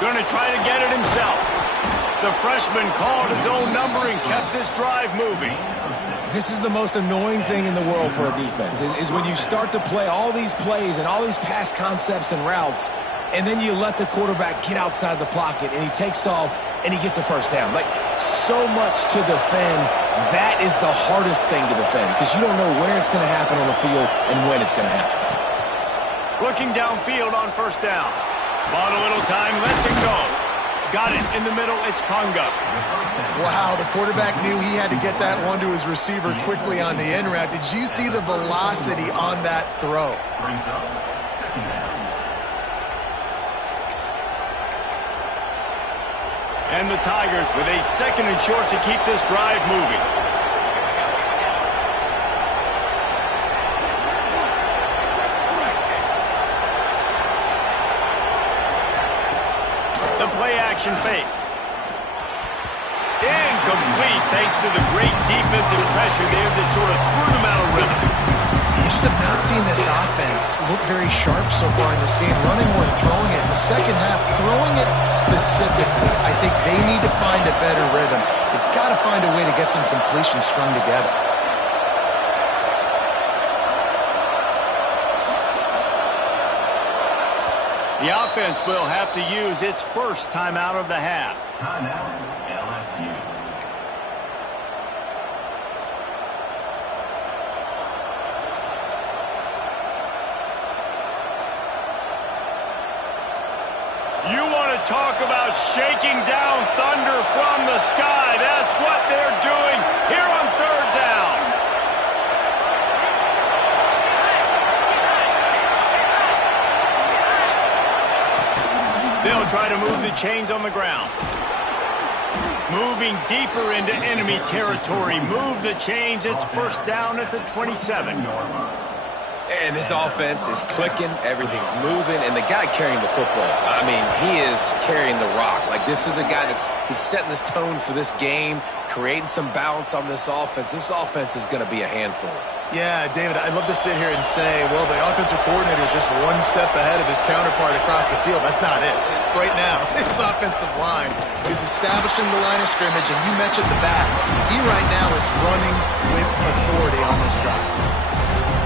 Going to try to get it himself. The freshman called his own number and kept this drive moving. This is the most annoying thing in the world for a defense, is when you start to play all these plays and all these pass concepts and routes, and then you let the quarterback get outside the pocket, and he takes off, and he gets a first down. Like, so much to defend. That is the hardest thing to defend, because you don't know where it's going to happen on the field and when it's going to happen. Looking downfield on first down. Bought a little time, lets it go. Got it in the middle, it's Punga. Wow, the quarterback knew he had to get that one to his receiver quickly on the in route. Did you see the velocity on that throw? And the Tigers with a second and short to keep this drive moving. The play-action fake. Incomplete thanks to the great defensive pressure there that sort of threw them out of rhythm. We just have not seen this offense look very sharp so far in this game, running or throwing it. In the second half, throwing it specifically, I think they need to find a better rhythm. They've got to find a way to get some completions strung together. The offense will have to use its first timeout of the half. Timeout, LSU. You want to talk about shaking down thunder from the sky. That's what they're doing here on third down. They'll try to move the chains on the ground. Moving deeper into enemy territory. Move the chains. It's first down at the 27. And this offense is clicking, everything's moving, and the guy carrying the football, I mean, he is carrying the rock. Like, this is a guy he's setting this tone for this game, creating some balance on this offense. This offense is going to be a handful. Yeah, David, I'd love to sit here and say, well, the offensive coordinator is just one step ahead of his counterpart across the field. That's not it. Right now, his offensive line is establishing the line of scrimmage, and you mentioned the back. He right now is running with authority on this drive.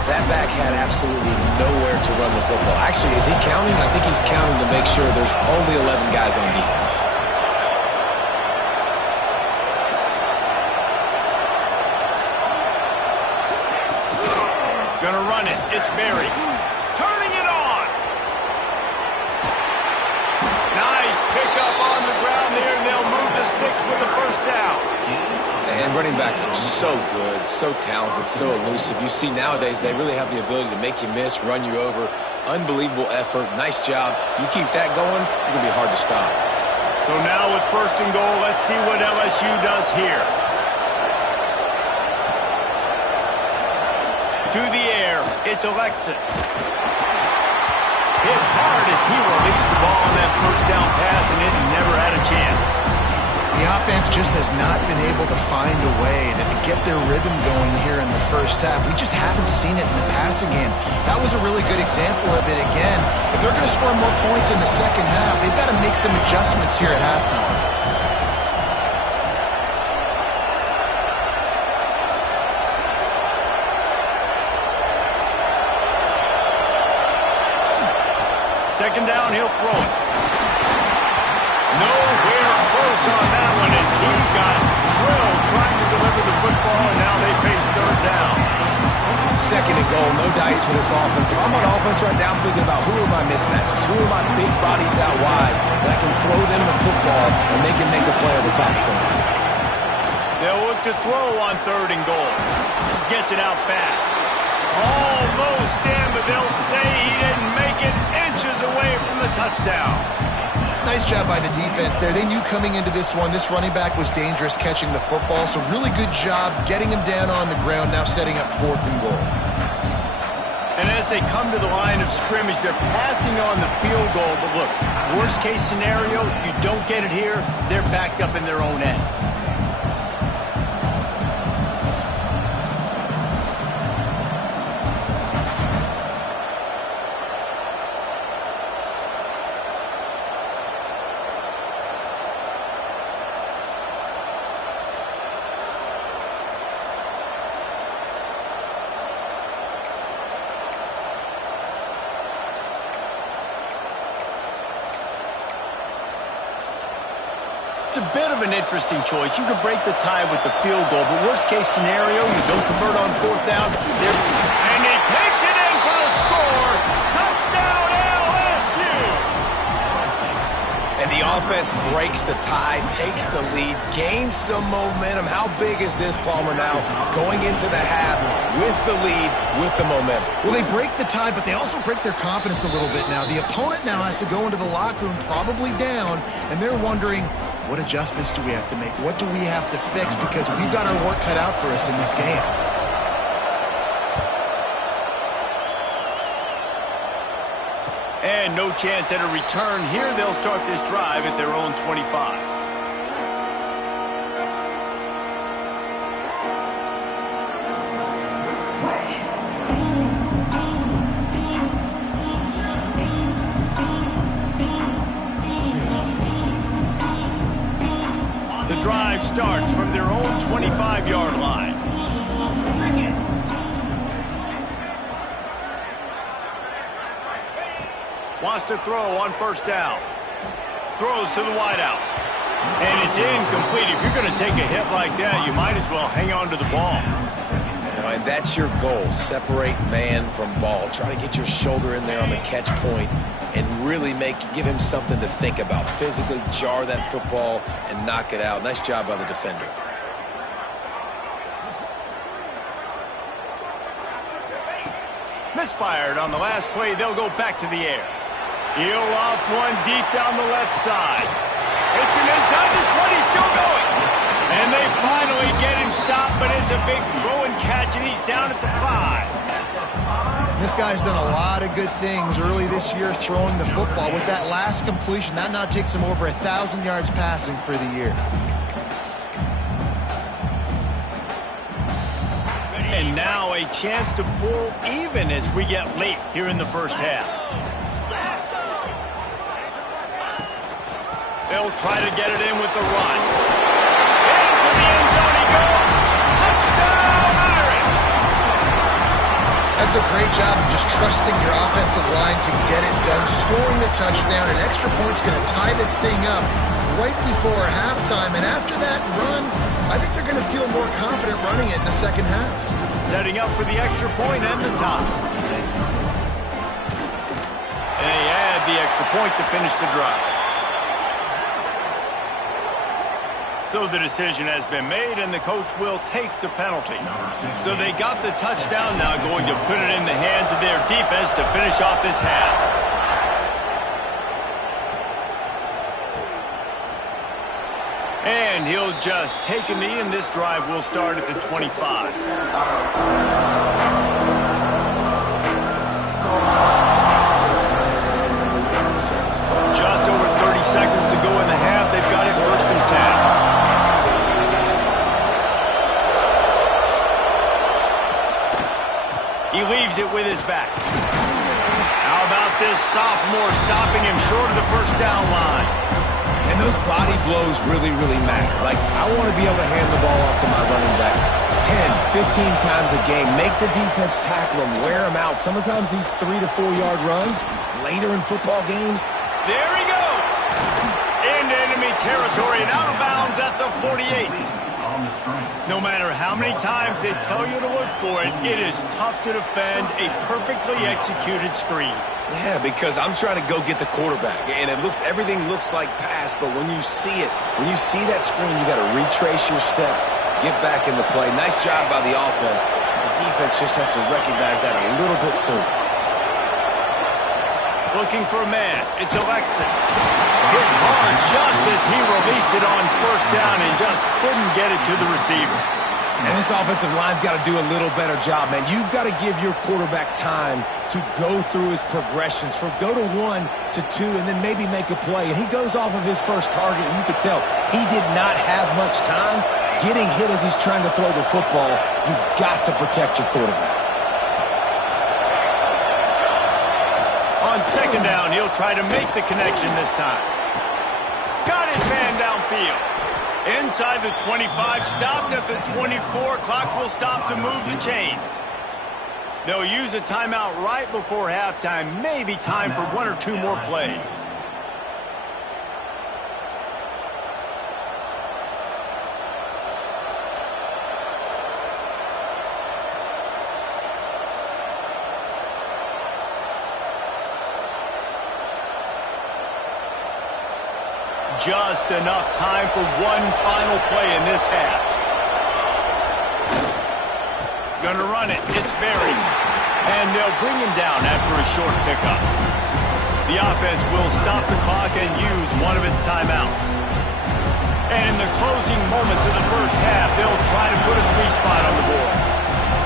That back had absolutely nowhere to run the football. Actually, is he counting? I think he's counting to make sure there's only 11 guys on defense. Gonna run it. It's Barry. Turning it on. Nice pickup on the ground there, and they'll move the sticks with the first down. And running backs are so good, so talented, so elusive. You see nowadays they really have the ability to make you miss, run you over. Unbelievable effort. Nice job. You keep that going, it's going to be hard to stop. So now with first and goal, let's see what LSU does here. To the air, it's Alexis. Hit hard as he released the ball on that first down pass, and it never had a chance. The offense just has not been able to find a way to get their rhythm going here in the first half. We just haven't seen it in the passing game. That was a really good example of it again. If they're going to score more points in the second half, they've got to make some adjustments here at halftime. second down, he'll throw it. Nowhere close on that one as he got drilled trying to deliver the football, and now they face third down. Second and goal, no dice for this offense. If I'm on offense right now, I'm thinking about who are my mismatches, who are my big bodies out wide that I can throw them the football and they can make a play over top of somebody. They'll look to throw on third and goal. Gets it out fast. Almost in, but they'll say he didn't make it, inches away from the touchdown. Nice job by the defense there. They knew coming into this one, this running back was dangerous catching the football, so really good job getting him down on the ground, now setting up fourth and goal. And as they come to the line of scrimmage, they're passing on the field goal, but look, worst case scenario, you don't get it here, they're backed up in their own end. It's a bit of an interesting choice. You could break the tie with the field goal, but worst case scenario, you don't convert on fourth down. And he takes it in for the score. Touchdown LSU. And the offense breaks the tie, takes the lead, gains some momentum. How big is this, Palmer, now? Going into the half with the lead, with the momentum. Well, they break the tie, but they also break their confidence a little bit now. The opponent now has to go into the locker room probably down, and they're wondering, what adjustments do we have to make? What do we have to fix? Because we've got our work cut out for us in this game. And no chance at a return here. They'll start this drive at their own 25. The drive starts from their own 25-yard line. Wants to throw on first down. Throws to the wideout. And it's incomplete. If you're going to take a hit like that, you might as well hang on to the ball. And that's your goal. Separate man from ball. Try to get your shoulder in there on the catch point and really give him something to think about. Physically jar that football and knock it out. Nice job by the defender. Misfired on the last play. They'll go back to the air. He'll loft one deep down the left side. It's him inside the 20, still going. And they finally get him stopped, but it's a big throw and catch, and he's down at the 5. This guy's done a lot of good things early this year throwing the football. With that last completion, that now takes him over 1,000 yards passing for the year. And now a chance to pull even as we get late here in the first half. They'll try to get it in with the run. Into the end zone he goes. Touchdown, Irish! That's a great job of just trusting your offensive line to get it done. Scoring the touchdown, an extra point's going to tie this thing up right before halftime. And after that run, I think they're going to feel more confident running it in the second half. Setting up for the extra point and the tie. And they add the extra point to finish the drive. So the decision has been made, and the coach will take the penalty. So they got the touchdown, now going to put it in the hands of their defense to finish off this half. And he'll just take a knee, and this drive will start at the 25. Just over 30 seconds to go in the half. They've got it first and 10. He leaves it with his back. How about this sophomore stopping him short of the first down line? And those body blows really, really matter. Like, I want to be able to hand the ball off to my running back 10, 15 times a game. Make the defense tackle them, wear them out. Sometimes these 3 to 4 yard runs later in football games. There he goes. Into enemy territory and out of bounds at the 48. No matter how many times they tell you to look for it, it is tough to defend a perfectly executed screen. Yeah, because I'm trying to go get the quarterback, and everything looks like pass, but when you see it, when you see that screen, you got to retrace your steps, get back in the play. Nice job by the offense. The defense just has to recognize that a little bit sooner. Looking for a man. It's Alexis. Hit hard just as he released it on first down and just couldn't get it to the receiver. And this offensive line's got to do a little better job, man. You've got to give your quarterback time to go through his progressions, from go to 1 to 2, and then maybe make a play. And he goes off of his first target, and you could tell he did not have much time getting hit as he's trying to throw the football. You've got to protect your quarterback. On second down, he'll try to make the connection this time. Got his man downfield. Inside the 25, stopped at the 24. Clock will stop to move the chains. They'll use a timeout right before halftime. Maybe time for 1 or 2 more plays. Just enough time for one final play in this half. Gonna run it. It's buried. And they'll bring him down after a short pickup. The offense will stop the clock and use one of its timeouts. And in the closing moments of the first half, they'll try to put a 3-spot on the board.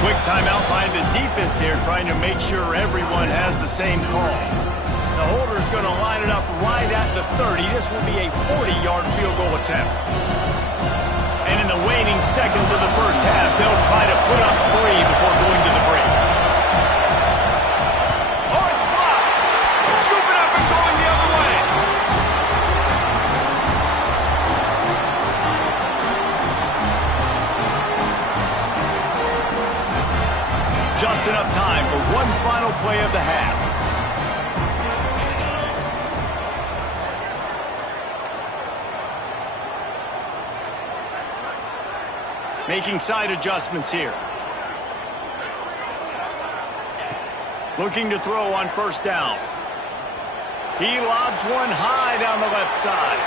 Quick timeout by the defense here, trying to make sure everyone has the same call. The holder's going to line it up right at the 30. This will be a 40-yard field goal attempt. And in the waning seconds of the first half, they'll try to put up 3 before going to the break. Oh, it's blocked! Scooping up and going the other way. Just enough time for one final play of the half. Making side adjustments here. Looking to throw on first down. He lobs one high down the left side.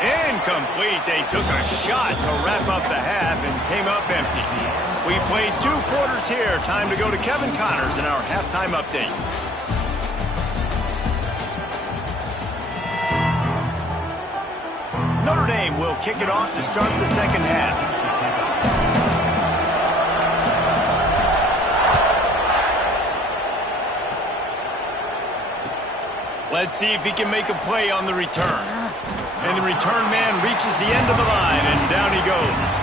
Incomplete. They took a shot to wrap up the half and came up empty. We played 2 quarters here. Time to go to Kevin Connors in our halftime update. Notre Dame will kick it off to start the second half. Let's see if he can make a play on the return. And the return man reaches the end of the line, and down he goes.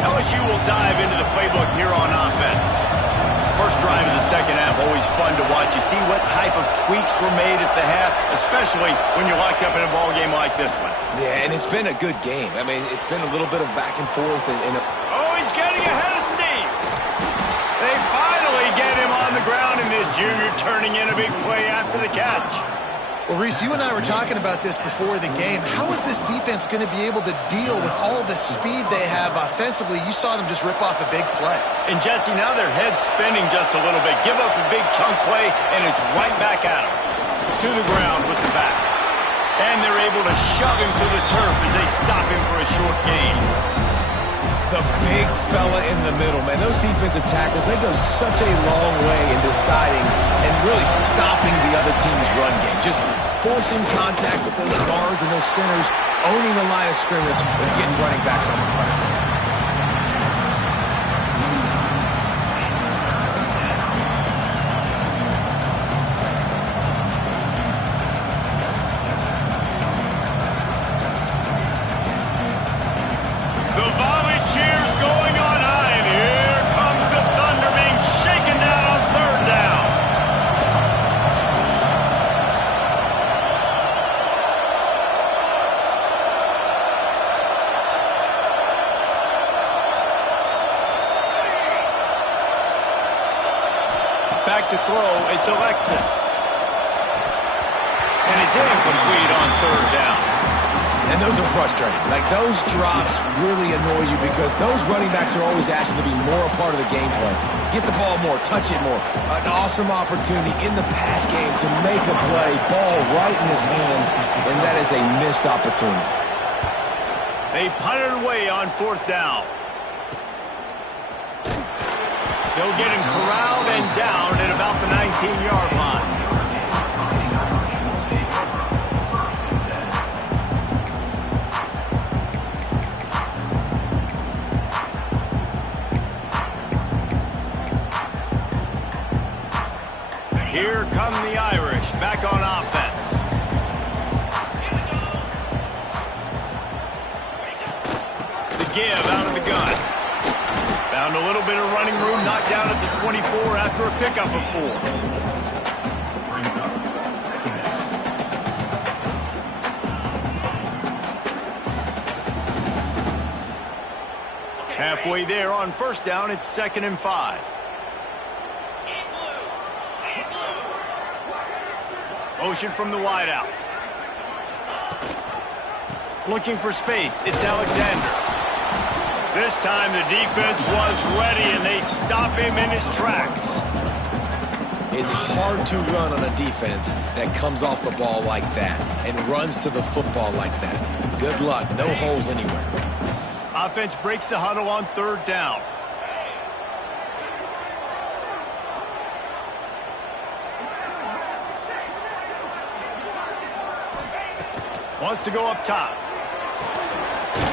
LSU will dive into the playbook here on offense. First drive of the second half, always fun to watch. You see what type of tweaks were made at the half, especially when you're locked up in a ball game like this one. Yeah, and it's been a good game. I mean, it's been a little bit of back and forth. Oh, he's getting ahead of steam. They finally get him on the ground, and this junior turning in a big play after the catch. Well, Reese, you and I were talking about this before the game. How is this defense going to be able to deal with all the speed they have offensively? You saw them just rip off a big play. And, Jesse, now their head's spinning just a little bit. Give up a big chunk play, and it's right back at them. To the ground with the back. And they're able to shove him to the turf as they stop him for a short gain. The big fella in the middle, man. Those defensive tackles, they go such a long way in deciding and really stopping the other team's run game. Just forcing contact with those guards and those centers, owning the line of scrimmage, and getting running backs on the ground. The volley cheers going on high, and here comes the thunder. Back to throw, it's Alexis. And it's incomplete on third down. And those are frustrating. Like, those drops really annoy you because those running backs are always asking to be more a part of the game plan. Get the ball more, touch it more. An awesome opportunity in the pass game to make a play, ball right in his hands, and that is a missed opportunity. They punted away on fourth down. They'll get him corralled and down at about the 19-yard line. Here come the Irish, back on offense. The give out of the gun. Found a little bit of running room, knocked down at the 24 after a pickup of 4. Halfway there on first down, it's 2nd and 5. Motion from the wideout. Looking for space, it's Alexander. This time the defense was ready and they stop him in his tracks. It's hard to run on a defense that comes off the ball like that and runs to the football like that. Good luck, no holes anywhere. Offense breaks the huddle on third down. Wants to go up top.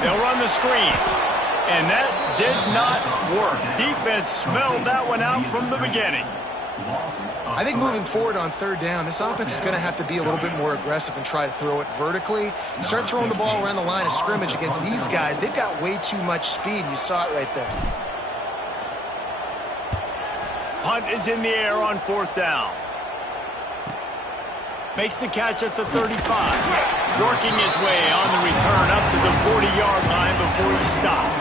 They'll run the screen. And that did not work. Defense smelled that one out from the beginning. I think moving forward on third down, this offense is going to have to be a little bit more aggressive and try to throw it vertically. Start throwing the ball around the line of scrimmage against these guys. They've got way too much speed, and you saw it right there. Punt is in the air on fourth down. Makes the catch at the 35. Working his way on the return up to the 40-yard line before he stopped.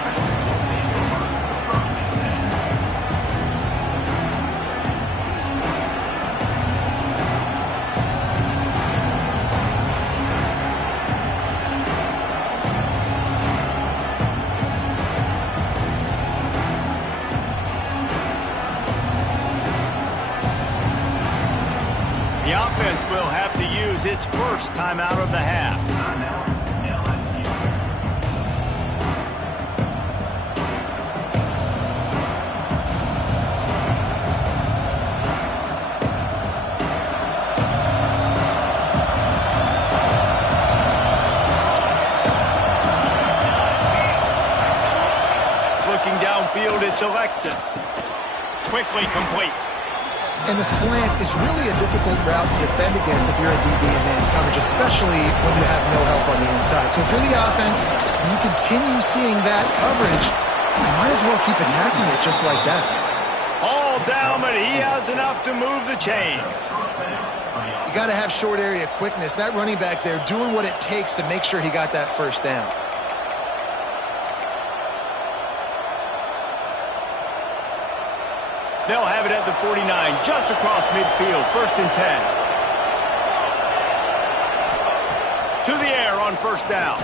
The offense will have to use its first timeout of the half. Looking downfield, it's Alexis. Quickly complete. And the slant is really a difficult route to defend against if you're a DB in man coverage, especially when you have no help on the inside. So if you're the offense and you continue seeing that coverage, you might as well keep attacking it just like that. All down, but he has enough to move the chains. You got to have short area quickness. That running back there doing what it takes to make sure he got that first down. They'll have it at the 49, just across midfield, 1st and 10. To the air on first down.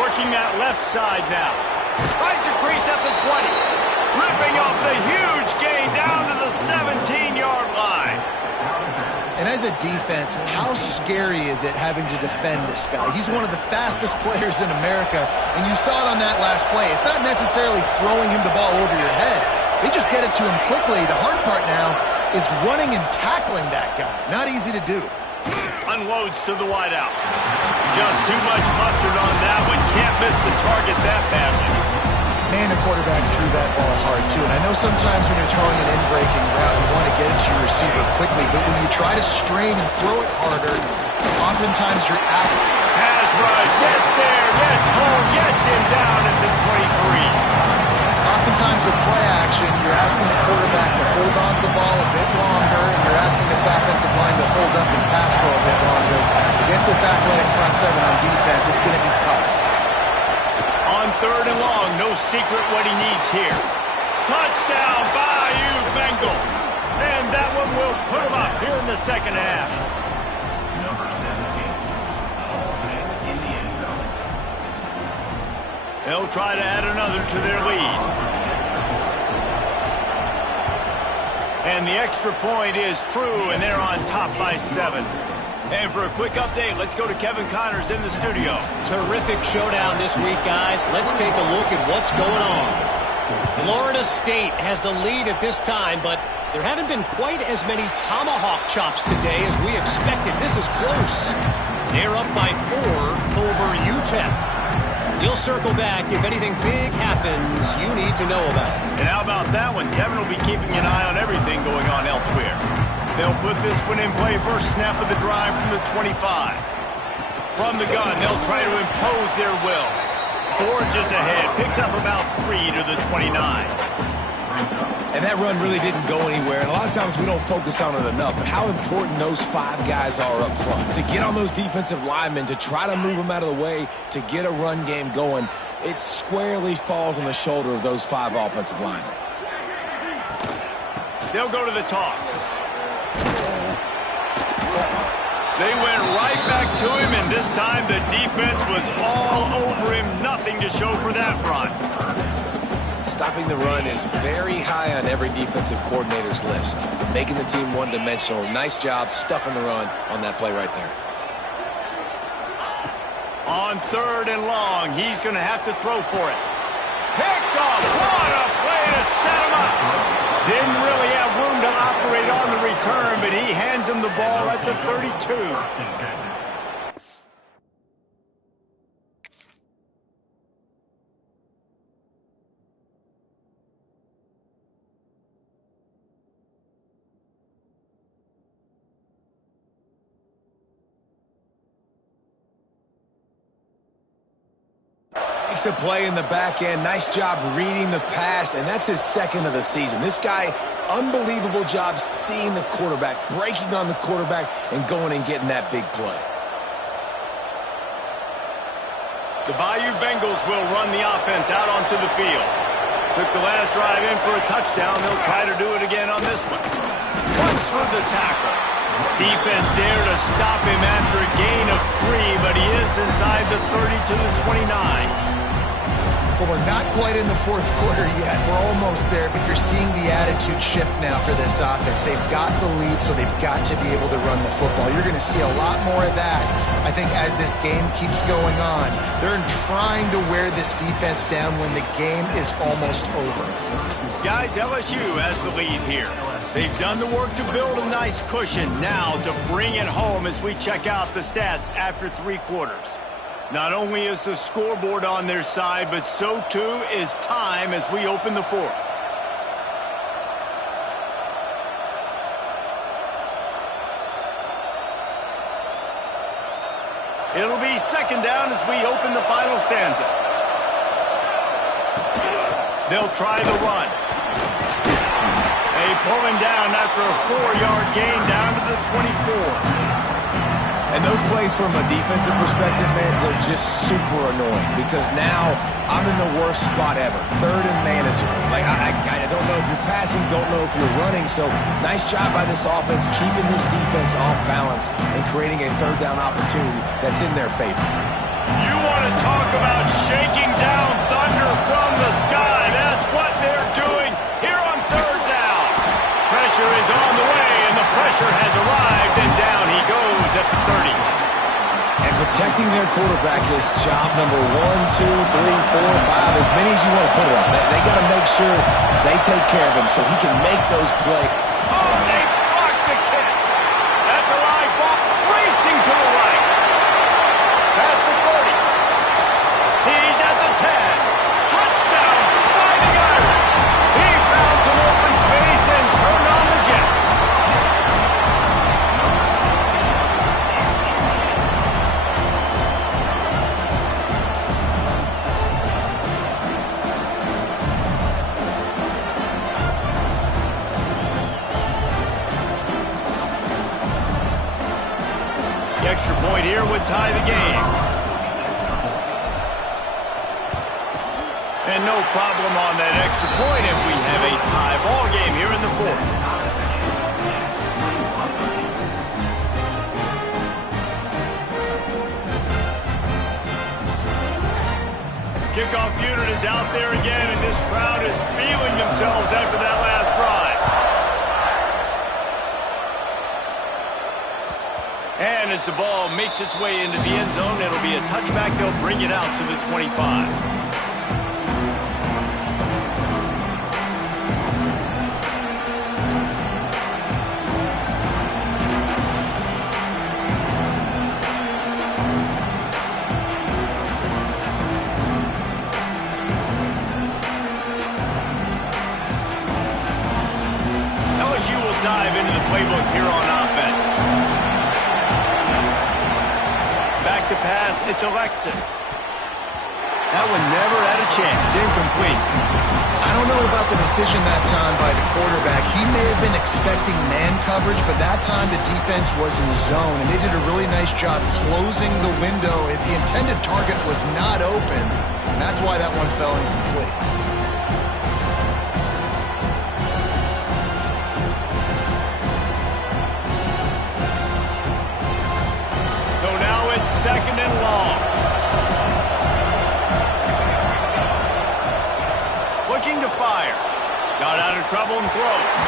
Working that left side now. Finds a crease at the 20. Ripping off the huge gain down to the 17-yard line. And as a defense, how scary is it having to defend this guy? He's one of the fastest players in America, and you saw it on that last play. It's not necessarily throwing him the ball over your head. They just get it to him quickly. The hard part now is running and tackling that guy. Not easy to do. Unloads to the wideout. Just too much mustard on that one. Can't miss the target that badly. Man, the quarterback threw that ball hard, too. And I know sometimes when you're throwing an in-breaking route, you want to get it to your receiver quickly. But when you try to strain and throw it harder, oftentimes you're out. Pass rush, gets there, gets home, gets him down at the 23. Oftentimes with play action, you're asking the quarterback to hold on to the ball a bit longer, and you're asking this offensive line to hold up and pass pro a bit longer. Against this athletic front seven on defense, it's going to be tough. On 3rd and long, no secret what he needs here. Touchdown, Bayou Bengals. And that one will put them up here in the second half. Number 17, falls in the end zone. They'll try to add another to their lead. And the extra point is true, and they're on top by 7. And for a quick update, let's go to Kevin Connors in the studio. Terrific showdown this week, guys. Let's take a look at what's going on. Florida State has the lead at this time, but there haven't been quite as many tomahawk chops today as we expected. This is close. They're up by 4 over UTEP. We'll circle back if anything big happens you need to know about. And how about that one? Kevin will be keeping an eye on everything going on elsewhere. They'll put this one in play first snap of the drive from the 25. From the gun, they'll try to impose their will. Forges ahead, picks up about 3 to the 29. And that run really didn't go anywhere. And a lot of times we don't focus on it enough, but how important those 5 guys are up front. To get on those defensive linemen, to try to move them out of the way, to get a run game going, it squarely falls on the shoulder of those 5 offensive linemen. They'll go to the toss. They went right back to him, and this time the defense was all over him. Nothing to show for that run. Stopping the run is very high on every defensive coordinator's list. Making the team one-dimensional. Nice job stuffing the run on that play right there. On 3rd and long, he's going to have to throw for it. Picked off. What a play to set him up. Didn't really have room to operate on the return, but he hands him the ball at the 32. Makes a play in the back end. Nice job reading the pass, and that's his 2nd of the season. This guy, unbelievable job seeing the quarterback, breaking on the quarterback, and going and getting that big play. The Bayou Bengals will run the offense out onto the field. Took the last drive in for a touchdown. They'll try to do it again on this one. Runs for the tackle. Defense there to stop him after a gain of 3, but he is inside the 30 to the 29. Well, we're not quite in the 4th quarter yet. We're almost there, but you're seeing the attitude shift now for this offense. They've got the lead, so they've got to be able to run the football. You're going to see a lot more of that, I think, as this game keeps going on. They're trying to wear this defense down when the game is almost over. Guys, LSU has the lead here. They've done the work to build a nice cushion. Now to bring it home as we check out the stats after 3 quarters. Not only is the scoreboard on their side, but so too is time as we open the 4th. It'll be 2nd down as we open the final stanza. They'll try the run. They pull him down after a 4-yard gain down to the 24. And those plays from a defensive perspective, man, they're just super annoying because now I'm in the worst spot ever. 3rd and manageable. Like, I don't know if you're passing, don't know if you're running. So nice job by this offense keeping this defense off balance and creating a 3rd down opportunity that's in their favor. You want to talk about shaking down thunder from the sky. That's what they're doing here on 3rd down. Pressure is on the way, and the pressure has arrived, and down he goes at the 30. And protecting their quarterback is job number 1, 2, 3, 4, 5, as many as you want to put it up. They got to make sure they take care of him so he can make those plays. Oh, they blocked the kick. That's a live ball racing to the right. Past the 30. He's at the 10. Touchdown, Fighting Irish. He found some open space and turned on the Jets. The extra point here would tie the game. And no problem on that extra point, and we have a tie ball game here in the fourth. Kickoff unit is out there again, and this crowd is feeling themselves after that last drive. And as the ball makes its way into the end zone, it'll be a touchback. They'll bring it out to the 25. Dive into the playbook here on offense. Back to pass, it's Alexis. That one never had a chance, incomplete. I don't know about the decision that time by the quarterback. He may have been expecting man coverage, but that time the defense was in zone, and they did a really nice job closing the window. If the intended target was not open, that's why that one fell incomplete. Second and long. Looking to fire. Got out of trouble and throws.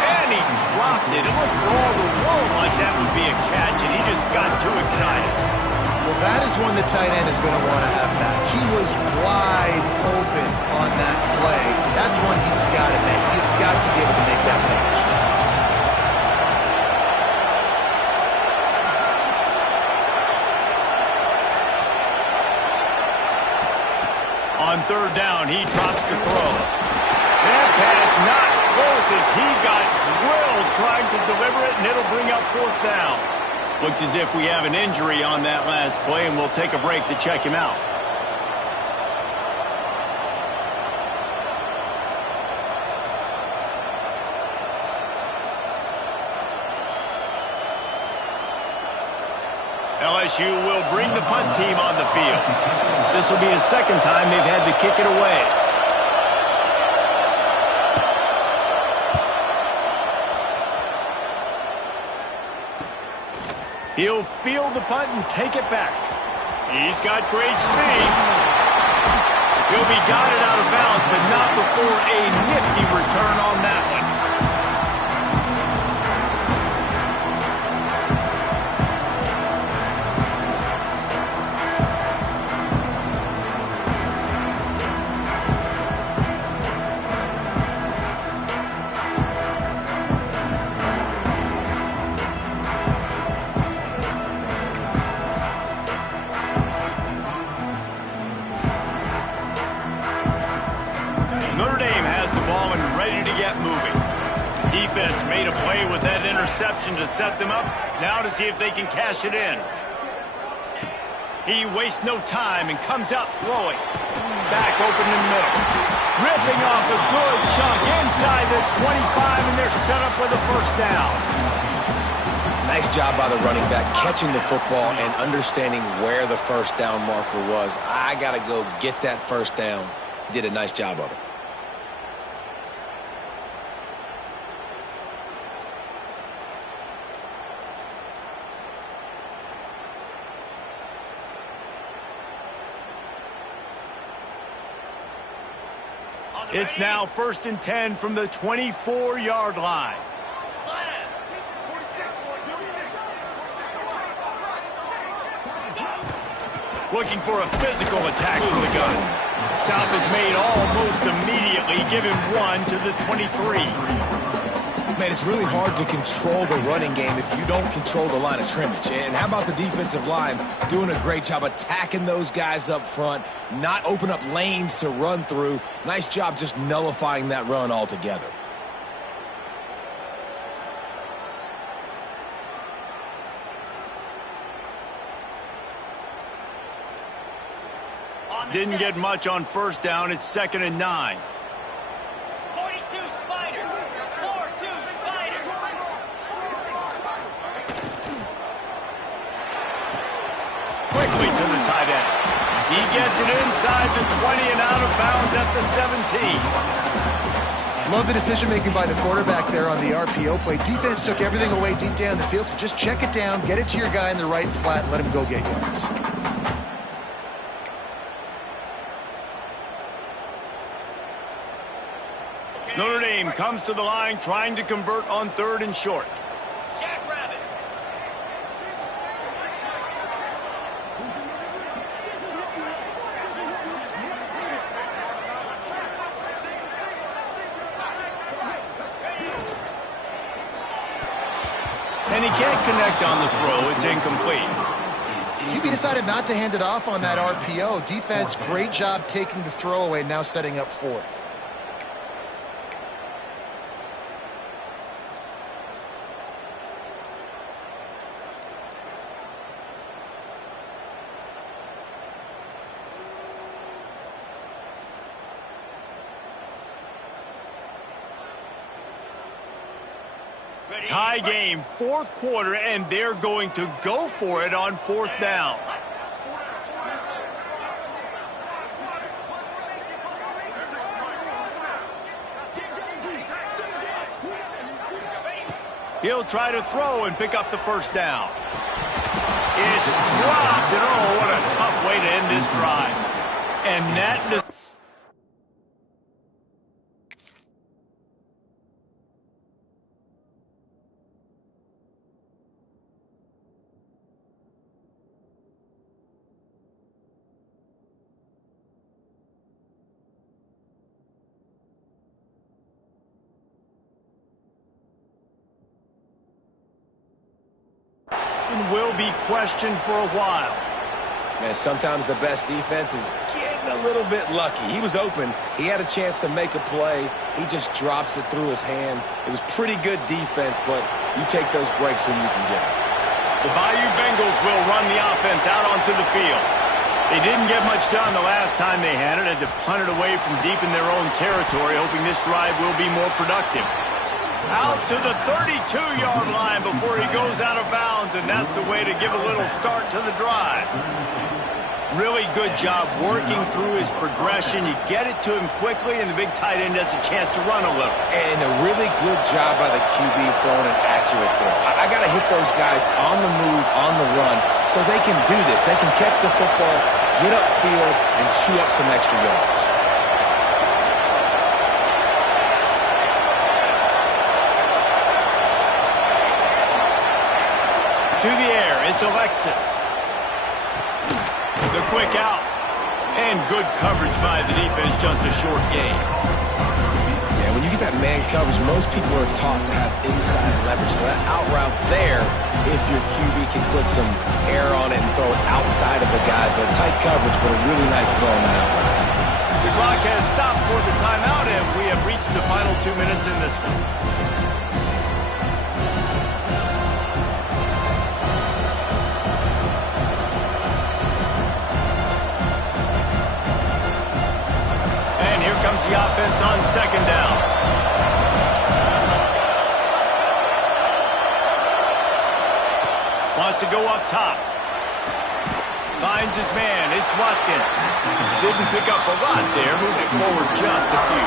And he dropped it. It looked for all the world like that would be a catch, and he just got too excited. Well, that is one the tight end is going to want to have back. He was wide open on that play. That's one he's got to make. He's got to be able to make that catch. On third down, he drops the throw. That pass not close as he got drilled trying to deliver it, and it'll bring up fourth down. Looks as if we have an injury on that last play, and we'll take a break to check him out. LSU will bring the punt team on the field. This will be the second time they've had to kick it away. He'll field the punt and take it back. He's got great speed. He'll be guided out of bounds, but not before a nifty return on that one. Made a play with that interception to set them up. Now to see if they can cash it in. He wastes no time and comes out throwing. Back open in the middle. Ripping off a good chunk inside the 25, and they're set up with a first down. Nice job by the running back, catching the football and understanding where the first down marker was. I got to go get that first down. He did a nice job of it. It's now 1st and 10 from the 24-yard line. Looking for a physical attack from the gun. Stop is made almost immediately. Give him one to the 23. Man, it's really hard to control the running game if you don't control the line of scrimmage. And how about the defensive line doing a great job attacking those guys up front, not open up lanes to run through. Nice job just nullifying that run altogether. Didn't get much on first down. It's 2nd and 9. 42 Spider. 4-2 Spider. Quickly to the tight end. He gets it inside the 20 and out of bounds the 17. Love the decision-making by the quarterback there on the RPO play. Defense took everything away deep down the field, so just check it down, get it to your guy in the right flat, and let him go get yards. Notre Dame comes to the line trying to convert on 3rd and short. Jackrabbit. And he can't connect on the throw. It's incomplete. QB decided not to hand it off on that RPO. Defense, great job taking the throw away, now setting up 4th. Tie game, 4th quarter, and they're going to go for it on 4th down. He'll try to throw and pick up the 1st down. It's dropped, and oh, what a tough way to end this drive. And that... will be questioned for a while. Man, sometimes the best defense is getting a little bit lucky. He was open. He had a chance to make a play. He just drops it through his hand. It was pretty good defense, but you take those breaks when you can get them. The Bayou Bengals will run the offense out onto the field. They didn't get much done the last time they had it. Had to punt it away from deep in their own territory, hoping this drive will be more productive. Out to the 32-yard line before he goes out of bounds, and that's the way to give a little start to the drive. Really good job working through his progression. You get it to him quickly, and the big tight end has a chance to run a little. And a really good job by the QB throwing an accurate throw. I got to hit those guys on the move, on the run, so they can do this. They can catch the football, get upfield, and chew up some extra yards. To the air, it's Alexis. The quick out. And good coverage by the defense, just a short gain. Yeah, when you get that man coverage, most people are taught to have inside leverage. So that out route's there if your QB can put some air on it and throw it outside of the guy. But tight coverage, but a really nice throw on that out route. The clock has stopped for the timeout, and we have reached the final 2 minutes in this one. The offense on 2nd down. Wants to go up top. Finds his man. It's Watkins. Didn't pick up a lot there. Moving forward just a few.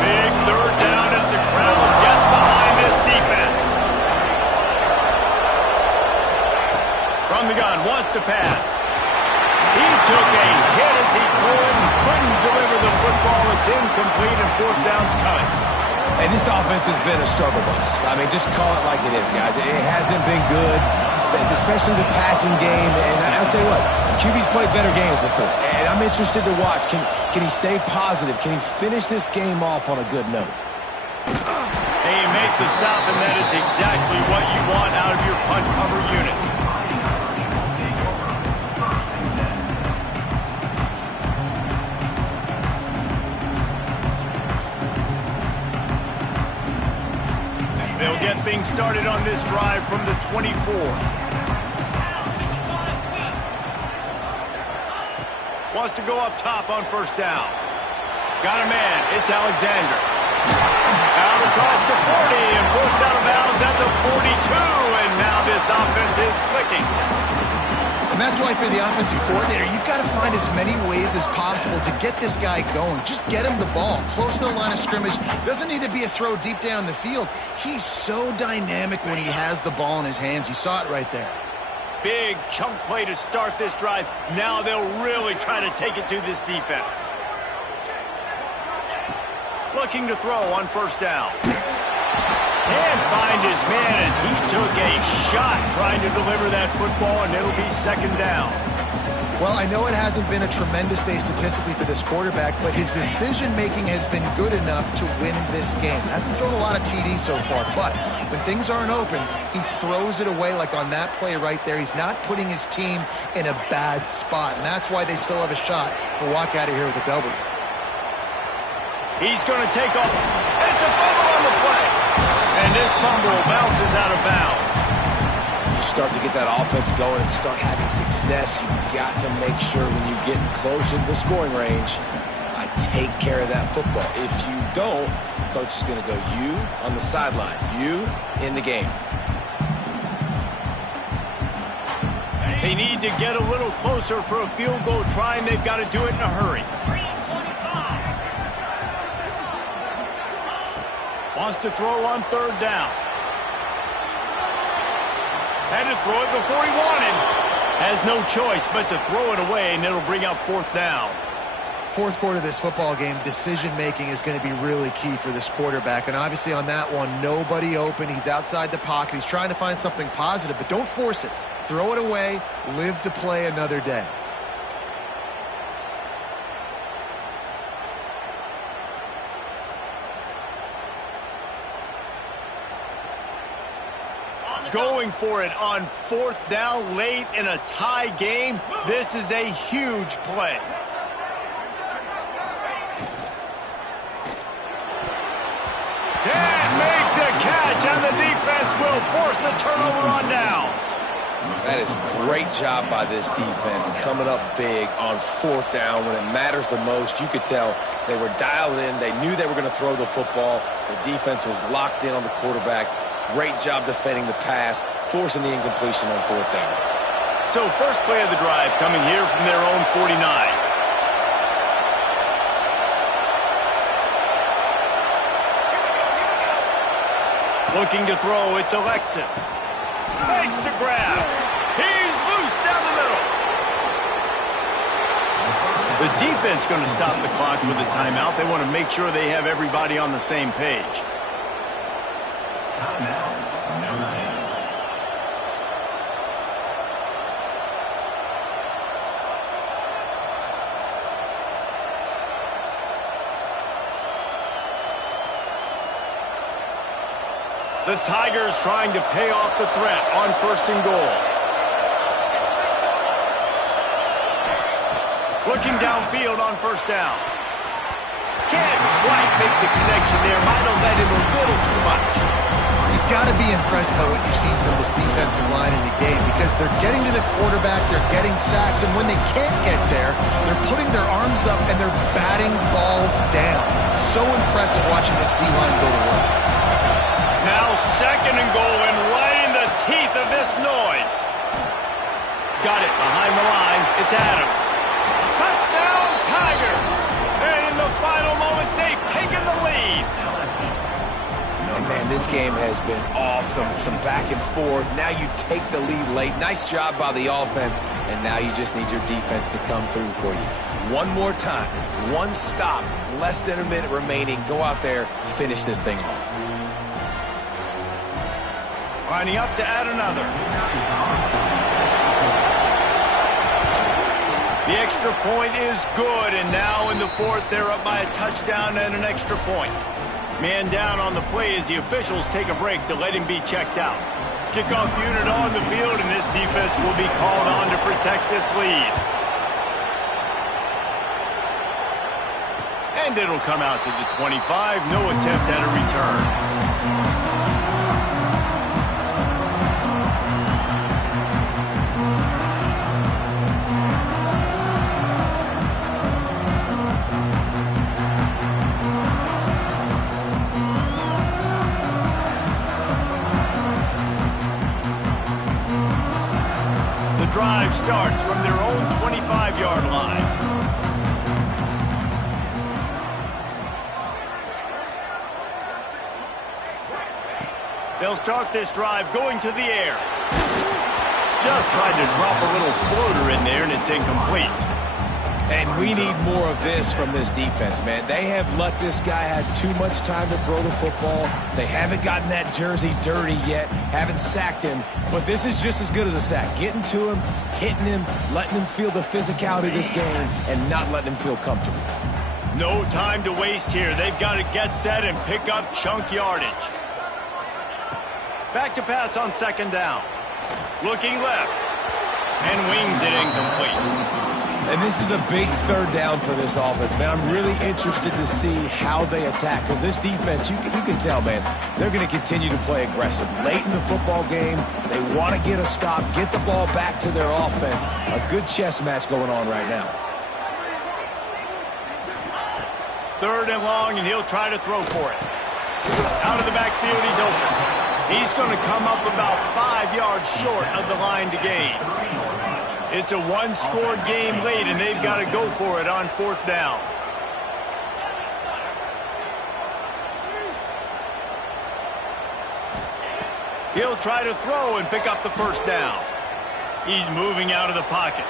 Big 3rd down as the crowd gets behind this defense. From the gun, wants to pass. He took a hit as he threw it and couldn't deliver the football. It's incomplete, and 4th down's coming. And this offense has been a struggle bus. I mean, just call it like it is, guys. It hasn't been good, especially the passing game. And I'll tell you what, QB's played better games before. And I'm interested to watch. Can he stay positive? Can he finish this game off on a good note? They make the stop, and that is exactly what you want out of your punt cover unit. Get things started on this drive from the 24. Wants to go up top on 1st down. Got a man. It's Alexander. Out across the 40 and forced out of bounds at the 42. And now this offense is clicking. And that's why for the offensive coordinator, you've got to find as many ways as possible to get this guy going. Just get him the ball close to the line of scrimmage. Doesn't need to be a throw deep down the field. He's so dynamic when he has the ball in his hands. You saw it right there. Big chunk play to start this drive. Now they'll really try to take it to this defense. Looking to throw on first down. Can't find his man as he took a shot trying to deliver that football, and it'll be second down. Well, I know it hasn't been a tremendous day statistically for this quarterback, but his decision-making has been good enough to win this game. Hasn't thrown a lot of TDs so far, but when things aren't open, he throws it away like on that play right there. He's not putting his team in a bad spot, and that's why they still have a shot to walk out of here with a W. He's going to take off. It's a fumble on the play. And this fumble bounces out of bounds. You start to get that offense going and start having success, you've got to make sure when you get closer to the scoring range, I take care of that football. If you don't, coach is going to go, you on the sideline, you in the game. They need to get a little closer for a field goal try, and they've got to do it in a hurry. Wants to throw on third down. Had to throw it before he wanted. Has no choice but to throw it away, and it'll bring up fourth down. Fourth quarter of this football game, decision-making is going to be really key for this quarterback. And obviously on that one, nobody open. He's outside the pocket. He's trying to find something positive, but don't force it. Throw it away. Live to play another day. Going for it on fourth down late in a tie game. This is a huge play. Can't make the catch, and the defense will force a turnover on downs. That is great job by this defense, coming up big on fourth down when it matters the most. You could tell they were dialed in. They knew they were going to throw the football. The defense was locked in on the quarterback. Great job defending the pass, forcing the incompletion on fourth down. So first play of the drive coming here from their own 49. Looking to throw, it's Alexis. Makes the grab. He's loose down the middle. The defense going to stop the clock with a timeout. They want to make sure they have everybody on the same page. The Tigers trying to pay off the threat on first and goal. Looking downfield on first down. Can't quite make the connection there. Might have led him a little too much. You've got to be impressed by what you've seen from this defensive line in the game because they're getting to the quarterback, they're getting sacks, and when they can't get there, they're putting their arms up and they're batting balls down. So impressive watching this D-line go to work. Now second and goal and right in the teeth of this noise. Got it behind the line. It's Adams. Touchdown, Tigers. And in the final moments, they've taken the lead. And man, this game has been awesome. Some back and forth. Now you take the lead late. Nice job by the offense. And now you just need your defense to come through for you. One more time. One stop. Less than a minute remaining. Go out there. Finish this thing off. Lining up to add another. The extra point is good, and now in the fourth, they're up by a touchdown and an extra point. Man down on the play as the officials take a break to let him be checked out. Kickoff unit on the field, and this defense will be called on to protect this lead. And it'll come out to the 25. No attempt at a return. drive starts from their own 25-yard line. They'll start this drive going to the air. Just tried to drop a little floater in there, and it's incomplete. And we need more of this from this defense, man. They have let this guy have too much time to throw the football. They haven't gotten that jersey dirty yet, haven't sacked him. But this is just as good as a sack. Getting to him, hitting him, letting him feel the physicality of this game, and not letting him feel comfortable. No time to waste here. They've got to get set and pick up chunk yardage. Back to pass on second down. Looking left. And wings it incomplete. And this is a big third down for this offense, man. I'm really interested to see how they attack. Because this defense, you can tell, man, they're going to continue to play aggressive. Late in the football game, they want to get a stop, get the ball back to their offense. A good chess match going on right now. Third and long, and he'll try to throw for it. Out of the backfield, he's open. He's going to come up about 5 yards short of the line to gain. It's a one-score game late, and they've got to go for it on fourth down. He'll try to throw and pick up the first down. He's moving out of the pocket.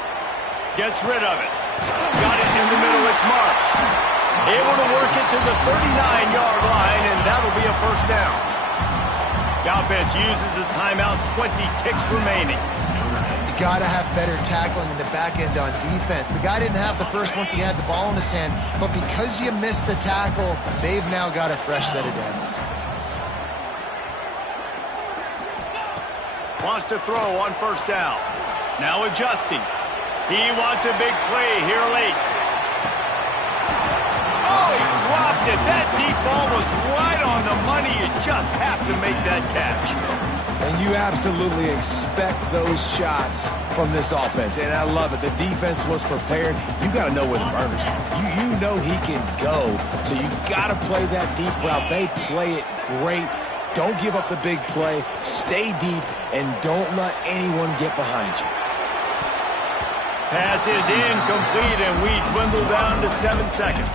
Gets rid of it. Got it in the middle. It's Marsh. Able to work it to the 39-yard line, and that'll be a first down. The offense uses a timeout, 20 ticks remaining. You got to have better tackling in the back end on defense. The guy didn't have the first once he had the ball in his hand, but because you missed the tackle, they've now got a fresh set of downs. Wants to throw on first down. Now adjusting. He wants a big play here late. Oh, he dropped it. That deep ball was right on the money. You just have to make that catch. And you absolutely expect those shots from this offense. And I love it. The defense was prepared. You got to know where the burners are. You know he can go. So you got to play that deep route. They play it great. Don't give up the big play. Stay deep and don't let anyone get behind you. Pass is incomplete, and we dwindle down to 7 seconds.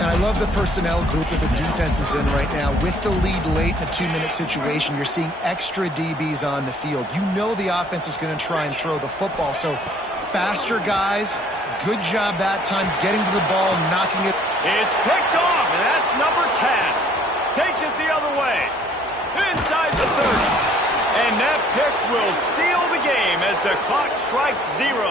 And I love the personnel group that the defense is in right now. With the lead late in a 2-minute situation, you're seeing extra DBs on the field. You know the offense is going to try and throw the football. So faster guys, good job that time getting to the ball, knocking it. It's picked off, and that's number 10. Takes it the other way. Inside the 30. And that pick will seal the game as the clock strikes 0.